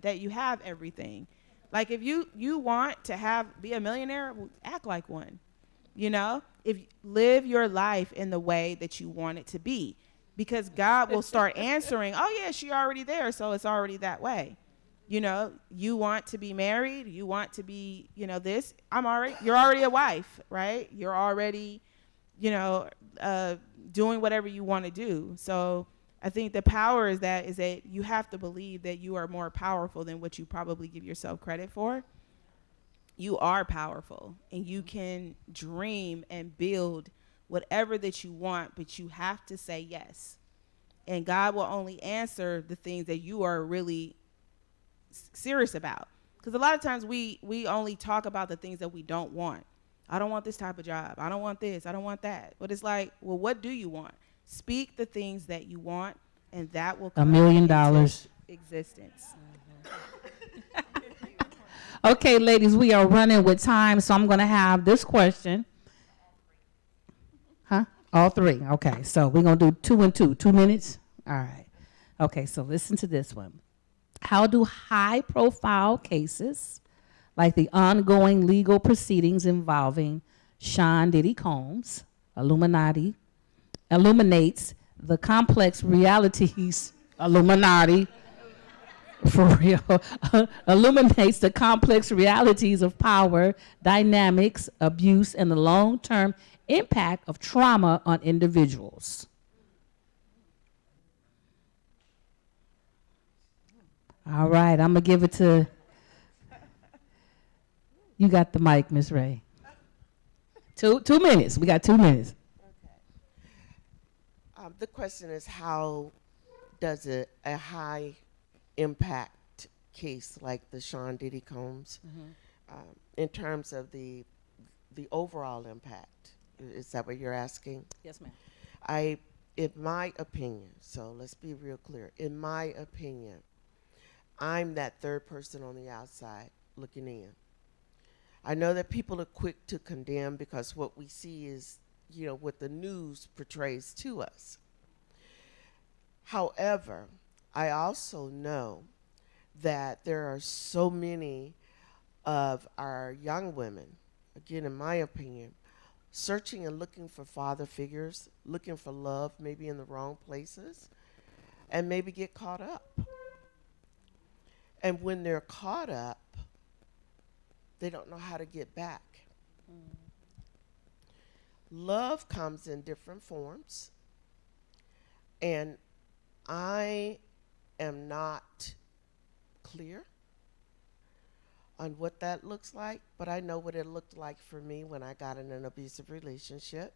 that you have everything. If you want to be a millionaire, act like one, if live your life in the way that you want it to be, because God will start answering, oh yeah, she already there. So it's already that way. You want to be married, you want to be, this, you're already a wife, right? You're already, doing whatever you want to do. So I think the power is that you have to believe that you are more powerful than what you probably give yourself credit for. You are powerful, and you can dream and build whatever that you want, but you have to say yes. And God will only answer the things that you are really serious about. Because a lot of times we only talk about the things that we don't want. I don't want this type of job. I don't want this. I don't want that. But it's like, well, what do you want? Speak the things that you want, and that will come $1 million. into existence. Okay, ladies, we are running with time, so I'm going to have this question. Huh? All three. Okay, so we're going to do 2 and 2. 2 minutes? All right. Okay, so listen to this one. How do high-profile cases, like the ongoing legal proceedings involving Sean Diddy Combs, illuminates the complex realities, Illuminati, for real, illuminates the complex realities of power, dynamics, abuse, and the long-term impact of trauma on individuals? All right, I'm gonna give it to, you got the mic, Miss Ray. 2 minutes, we got 2 minutes. The question is, how does a high impact case like the Sean Diddy Combs, in terms of the overall impact, is that what you're asking? Yes, ma'am. In my opinion, so let's be real clear, in my opinion, I'm that third person on the outside looking in. I know that people are quick to condemn because what we see is, what the news portrays to us. However, I also know that there are so many of our young women, again, in my opinion, searching and looking for father figures, looking for love, maybe in the wrong places, and maybe get caught up. And when they're caught up, they don't know how to get back. Love comes in different forms, and I am not clear on what that looks like, but I know what it looked like for me when I got in an abusive relationship.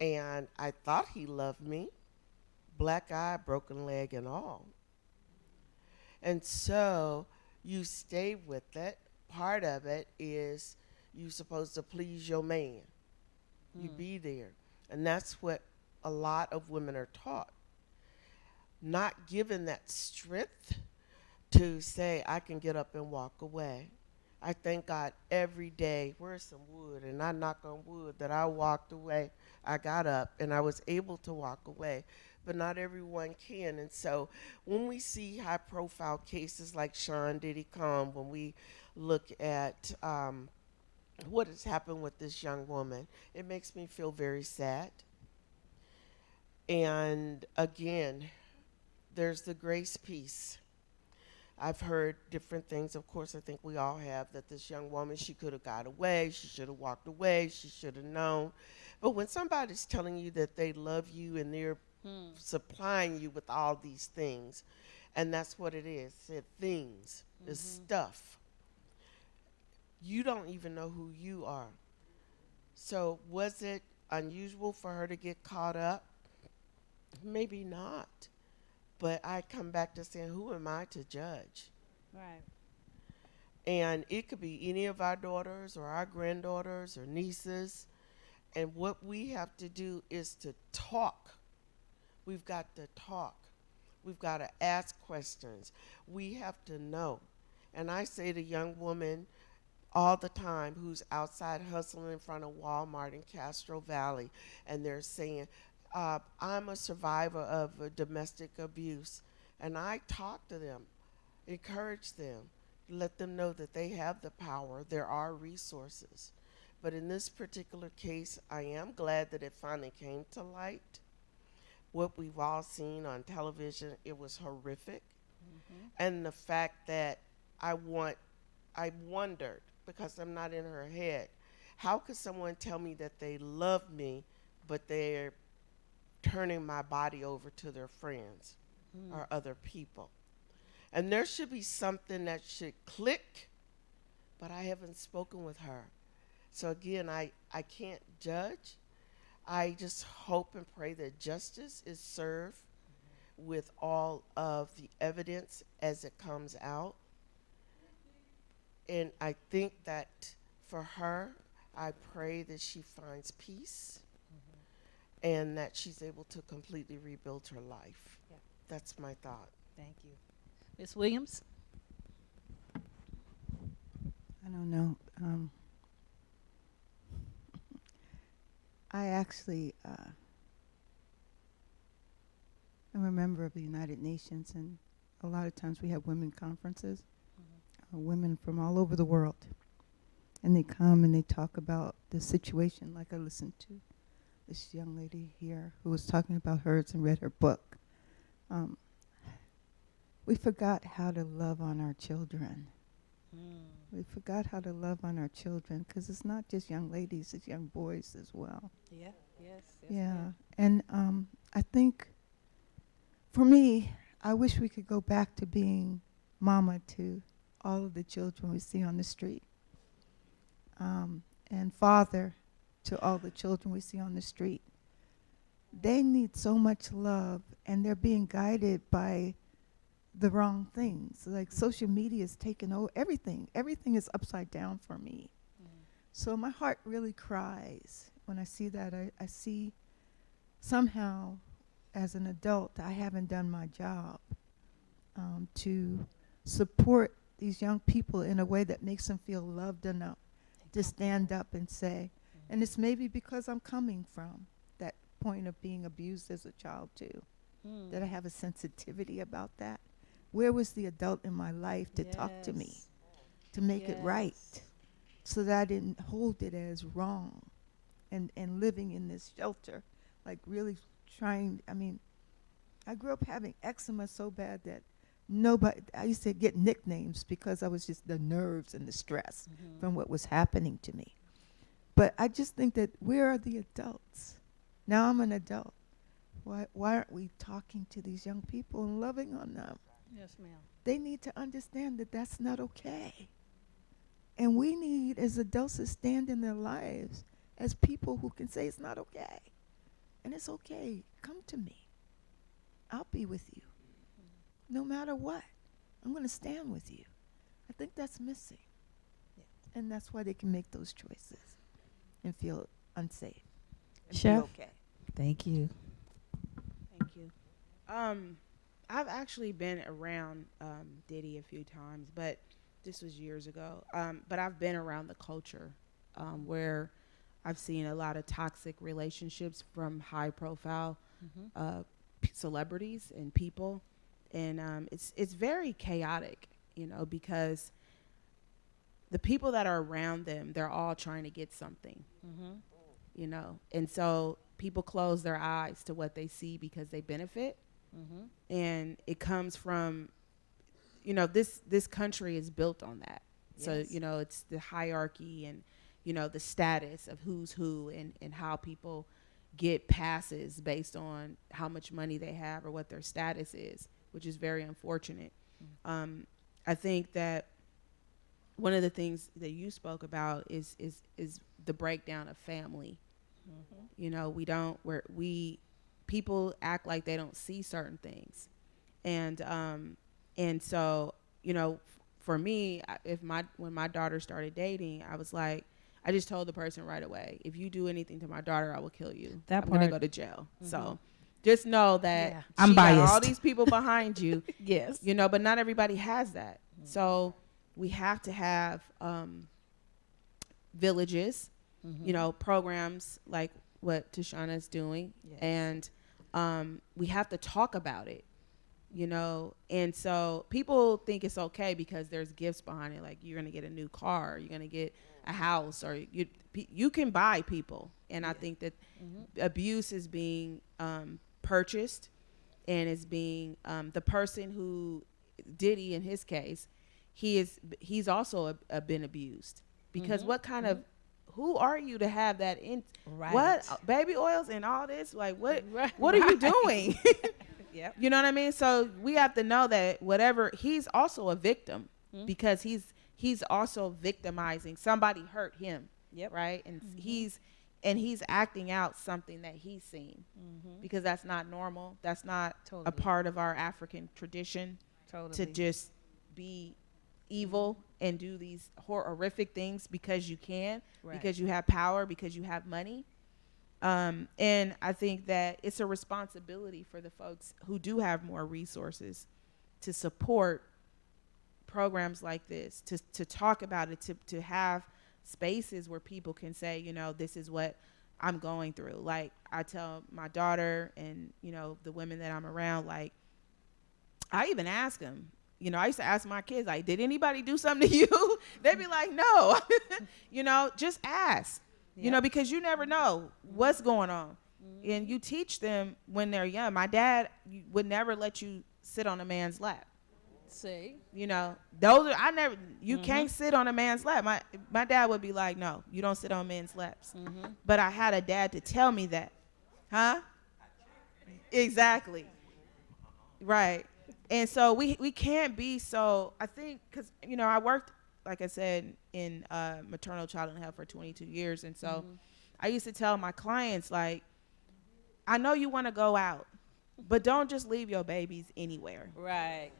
And I thought he loved me, black eye, broken leg, and all. And so you stay with it. Part of it is you're supposed to please your man. You be there. And that's what a lot of women are taught. Not given that strength to say, I can get up and walk away. I thank God every day, where's some wood? And I knock on wood that I walked away. I got up and I was able to walk away. But not everyone can. And so when we see high profile cases like Sean Diddy Combs, when we look at what has happened with this young woman, it makes me feel very sad. And again, there's the grace piece. I've heard different things. Of course, I think we all have, that this young woman, she could have got away. She should have walked away. She should have known. But when somebody's telling you that they love you and they're supplying you with all these things, and that's what it is, things, is stuff. You don't even know who you are. So was it unusual for her to get caught up? Maybe not. But I come back to saying, who am I to judge? Right. And it could be any of our daughters or our granddaughters or nieces. And what we have to do is to talk. We've got to talk. We've got to ask questions. We have to know. And I say to young women all the time who's outside hustling in front of Walmart in Castro Valley, and they're saying, I'm a survivor of domestic abuse. And I talk to them, encourage them, let them know that they have the power. There are resources. But in this particular case, I am glad that it finally came to light. What we've all seen on television, it was horrific. And the fact that I wondered, because I'm not in her head, how could someone tell me that they love me, but they're turning my body over to their friends or other people. And there should be something that should click, but I haven't spoken with her. So again, I can't judge. I just hope and pray that justice is served with all of the evidence as it comes out. And I think that for her, I pray that she finds peace and that she's able to completely rebuild her life. Yeah. That's my thought. Thank you. Ms. Williams? I don't know. I actually am a member of the United Nations, and a lot of times we have women conferences, women from all over the world, and they come and they talk about the situation. Like I listened to this young lady here who was talking about hers and read her book. We forgot how to love on our children. We forgot how to love on our children, because it's not just young ladies, it's young boys as well. Yeah, yes. Yeah, and I think for me, I wish we could go back to being mama to all of the children we see on the street, and father to all the children we see on the street. They need so much love, and they're being guided by the wrong things. Like social media is taking over everything. Everything is upside down for me. So my heart really cries when I see that. I see somehow as an adult I haven't done my job to support these young people in a way that makes them feel loved enough to stand up and say, and it's maybe because I'm coming from that point of being abused as a child too, that I have a sensitivity about that. Where was the adult in my life to talk to me, to make it right, so that I didn't hold it as wrong, and living in this shelter, like really trying. I mean, I grew up having eczema so bad that I used to get nicknames because I was just the nerves and the stress from what was happening to me. But I just think that where are the adults? Now I'm an adult. Why aren't we talking to these young people and loving on them? Yes, ma'am. They need to understand that that's not okay. And we need, as adults, to stand in their lives as people who can say it's not okay. And it's okay. Come to me. I'll be with you. No matter what. I'm going to stand with you. I think that's missing. Yeah. And that's why they can make those choices and feel unsafe. And Chef? be okay. Thank you. Thank you. I've actually been around Diddy a few times, but this was years ago. But I've been around the culture where I've seen a lot of toxic relationships from high-profile celebrities and people, and it's very chaotic, you know, because the people that are around them, they're all trying to get something, you know, and so people close their eyes to what they see because they benefit. And it comes from, you know, this country is built on that. Yes. So, you know, it's the hierarchy and, you know, the status of who's who and how people get passes based on how much money they have or what their status is, which is very unfortunate. I think that one of the things that you spoke about is the breakdown of family. You know, people act like they don't see certain things, and so, you know, for me, when my daughter started dating, I was like, I just told the person right away, if you do anything to my daughter, I will kill you. I'm gonna go to jail. So just know that I'm biased. got all these people behind you. Yes, you know, but not everybody has that. So we have to have villages, you know, programs like what Tashana is doing, and we have to talk about it, you know. And so people think it's okay because there's gifts behind it, like you're gonna get a new car, you're gonna get a house, or you can buy people. And I think that abuse is being purchased, and is being the person who Diddy, in his case, he's also been abused, because who are you to have that in? Right. What baby oils and all this? Like, what? Right. What are you doing? Yep. You know what I mean? So we have to know that whatever, he's also a victim because he's also victimizing. Somebody hurt him. Yep. Right. And he's acting out something that he's seen because that's not normal. That's not a part of our African tradition to just be evil and do these horrific things because you can, because you have power, because you have money. And I think that it's a responsibility for the folks who do have more resources to support programs like this, to talk about it, to have spaces where people can say, you know, this is what I'm going through. Like I tell my daughter and, you know, the women that I'm around, like I even ask them, you know, I used to ask my kids, like, did anybody do something to you? They'd be like, no, you know, just ask. You know, because you never know what's going on. And you teach them when they're young. My dad would never let you sit on a man's lap. See? You know, you can't sit on a man's lap. My dad would be like, no, you don't sit on men's laps. But I had a dad to tell me that. Huh? Exactly. Right. And so we can't be so, I think, because, you know, I worked, like I said, in maternal child and health for 22 years. And so I used to tell my clients, like, I know you want to go out, but don't just leave your babies anywhere. Right.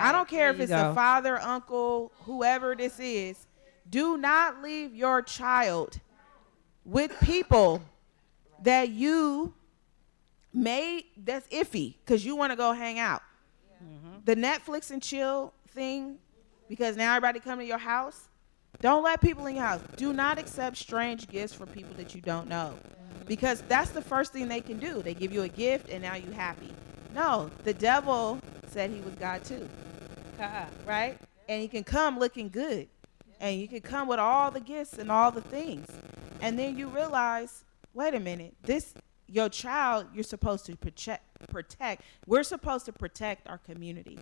I don't care if it's a father, uncle, whoever this is. Do not leave your child with people that you that's iffy because you want to go hang out. The Netflix and chill thing, because now everybody come to your house. Don't let people in your house. Do not accept strange gifts from people that you don't know, because that's the first thing they can do. They give you a gift and now you happy. No, the devil said he was God too. Right? And he can come looking good. And you can come with all the gifts and all the things. And then you realize, wait a minute, your child, you're supposed to protect. We're supposed to protect our community.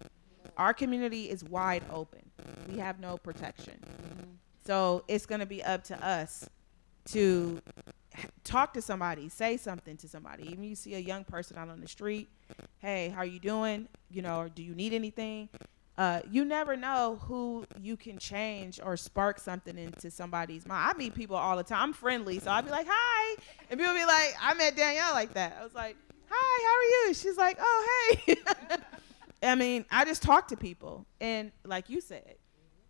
Our community is wide open. We have no protection. So it's going to be up to us to talk to somebody, say something to somebody. Even you see a young person out on the street, hey, how are you doing? You know, or do you need anything? You never know who you can change or spark something into somebody's mind. I meet people all the time. I'm friendly, so I'll be like, hi. And people be like, I met Danielle like that. I was like, hi, how are you? She's like, oh, hey. I mean, I just talk to people. And like you said,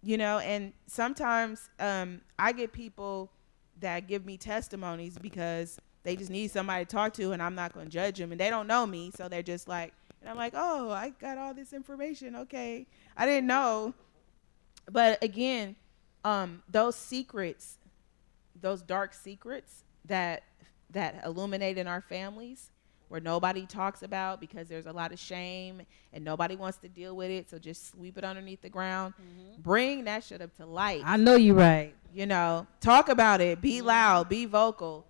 you know, and sometimes I get people that give me testimonies because they just need somebody to talk to, and I'm not going to judge them. And they don't know me, so they're just like, and I'm like, oh, I got all this information. Okay. I didn't know. But again, those secrets, those dark secrets that illuminate in our families where nobody talks about because there's a lot of shame and nobody wants to deal with it, so just sweep it underneath the ground. Bring that shit up to light. I know you're right. You know, talk about it. Be loud. Be vocal.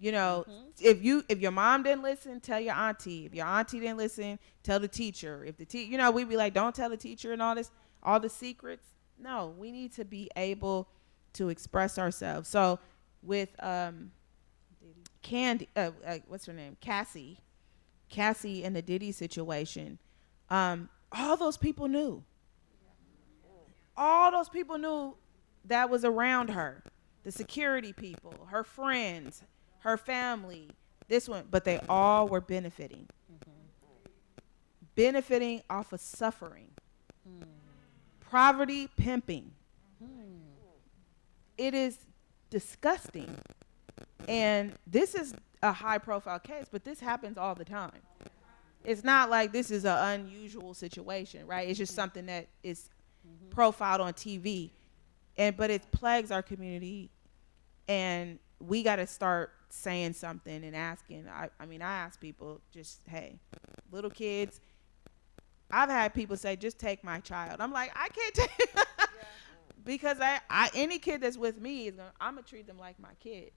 You know, if your mom didn't listen, tell your auntie. If your auntie didn't listen, tell the teacher. If the you know, we'd be like, don't tell the teacher and all this, all the secrets. No, we need to be able to express ourselves. So with Candy, what's her name? Cassie and the Diddy situation, all those people knew. All those people knew that was around her. The security people, her friends, her family, this one, but they all were benefiting. Benefiting off of suffering. Poverty pimping. It is disgusting. And this is a high profile case, but this happens all the time. It's not like this is an unusual situation, right? It's just something that is profiled on TV. But it plagues our community, and we got to start saying something and asking. I mean, I ask people, just, hey, little kids. I've had people say, just take my child. I'm like, I can't take because any kid that's with me, I'm going to treat them like my kid.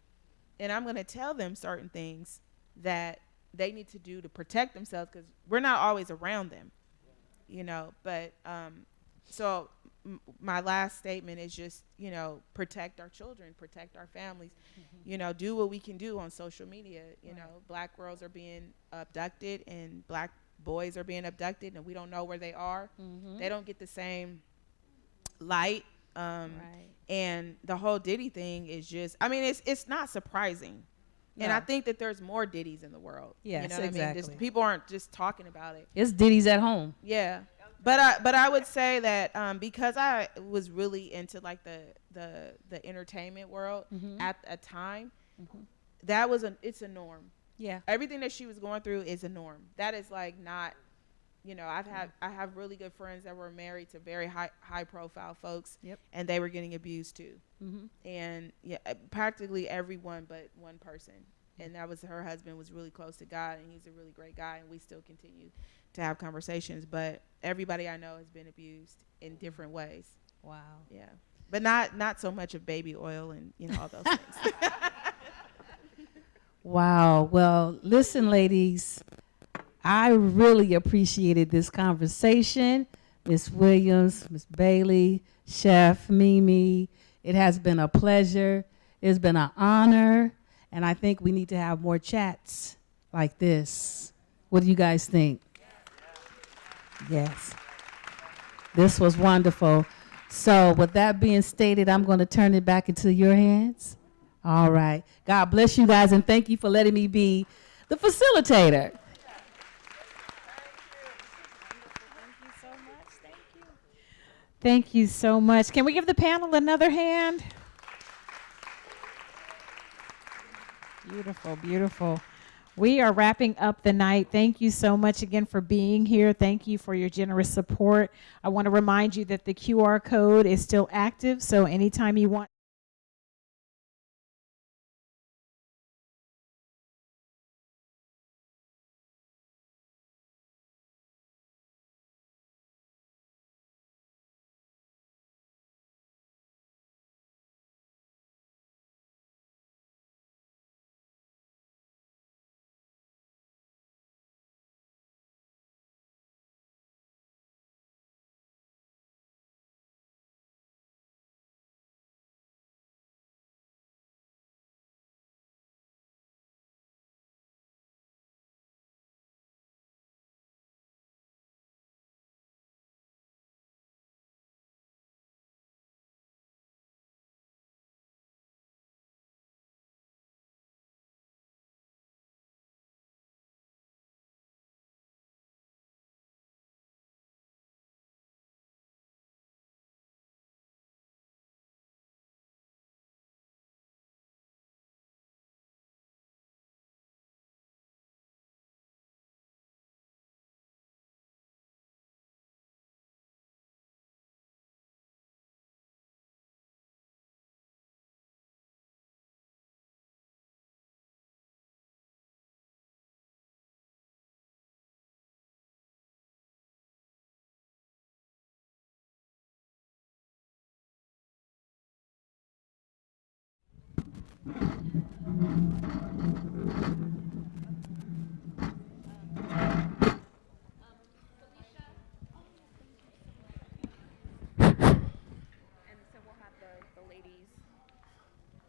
And I'm going to tell them certain things that they need to do to protect themselves because we're not always around them, you know. But so my last statement is just, you know, protect our children, protect our families, you know, do what we can do on social media. You know, black girls are being abducted and black boys are being abducted and we don't know where they are. They don't get the same light. And the whole Diddy thing is just, I mean, it's not surprising. And I think that there's more Diddies in the world. Yes, you know what exactly. I mean? People aren't just talking about it. It's Diddy's at home. Yeah. But I would say that because I was really into like the entertainment world at a time, that was it's a norm. Yeah. Everything that she was going through is a norm. That is like not, you know, I have really good friends that were married to very high profile folks, and they were getting abused too. And yeah, practically everyone but one person, and that was her husband was really close to God, and he's a really great guy, and we still continue to have conversations. But everybody I know has been abused in different ways. Wow. Yeah, but not so much of baby oil and, you know, all those things. Wow. Well, listen, ladies, I really appreciated this conversation. Miss Williams, Miss Bailey, Chef Mimi, it has been a pleasure. It's been an honor, and I think we need to have more chats like this. What do you guys think? Yes. This was wonderful. So with that being stated, I'm going to turn it back into your hands. All right. God bless you guys, and thank you for letting me be the facilitator. Thank you so much. Can we give the panel another hand? Beautiful, beautiful. We are wrapping up the night. Thank you so much again for being here. Thank you for your generous support. I want to remind you that the QR code is still active, so anytime you want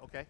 Okay.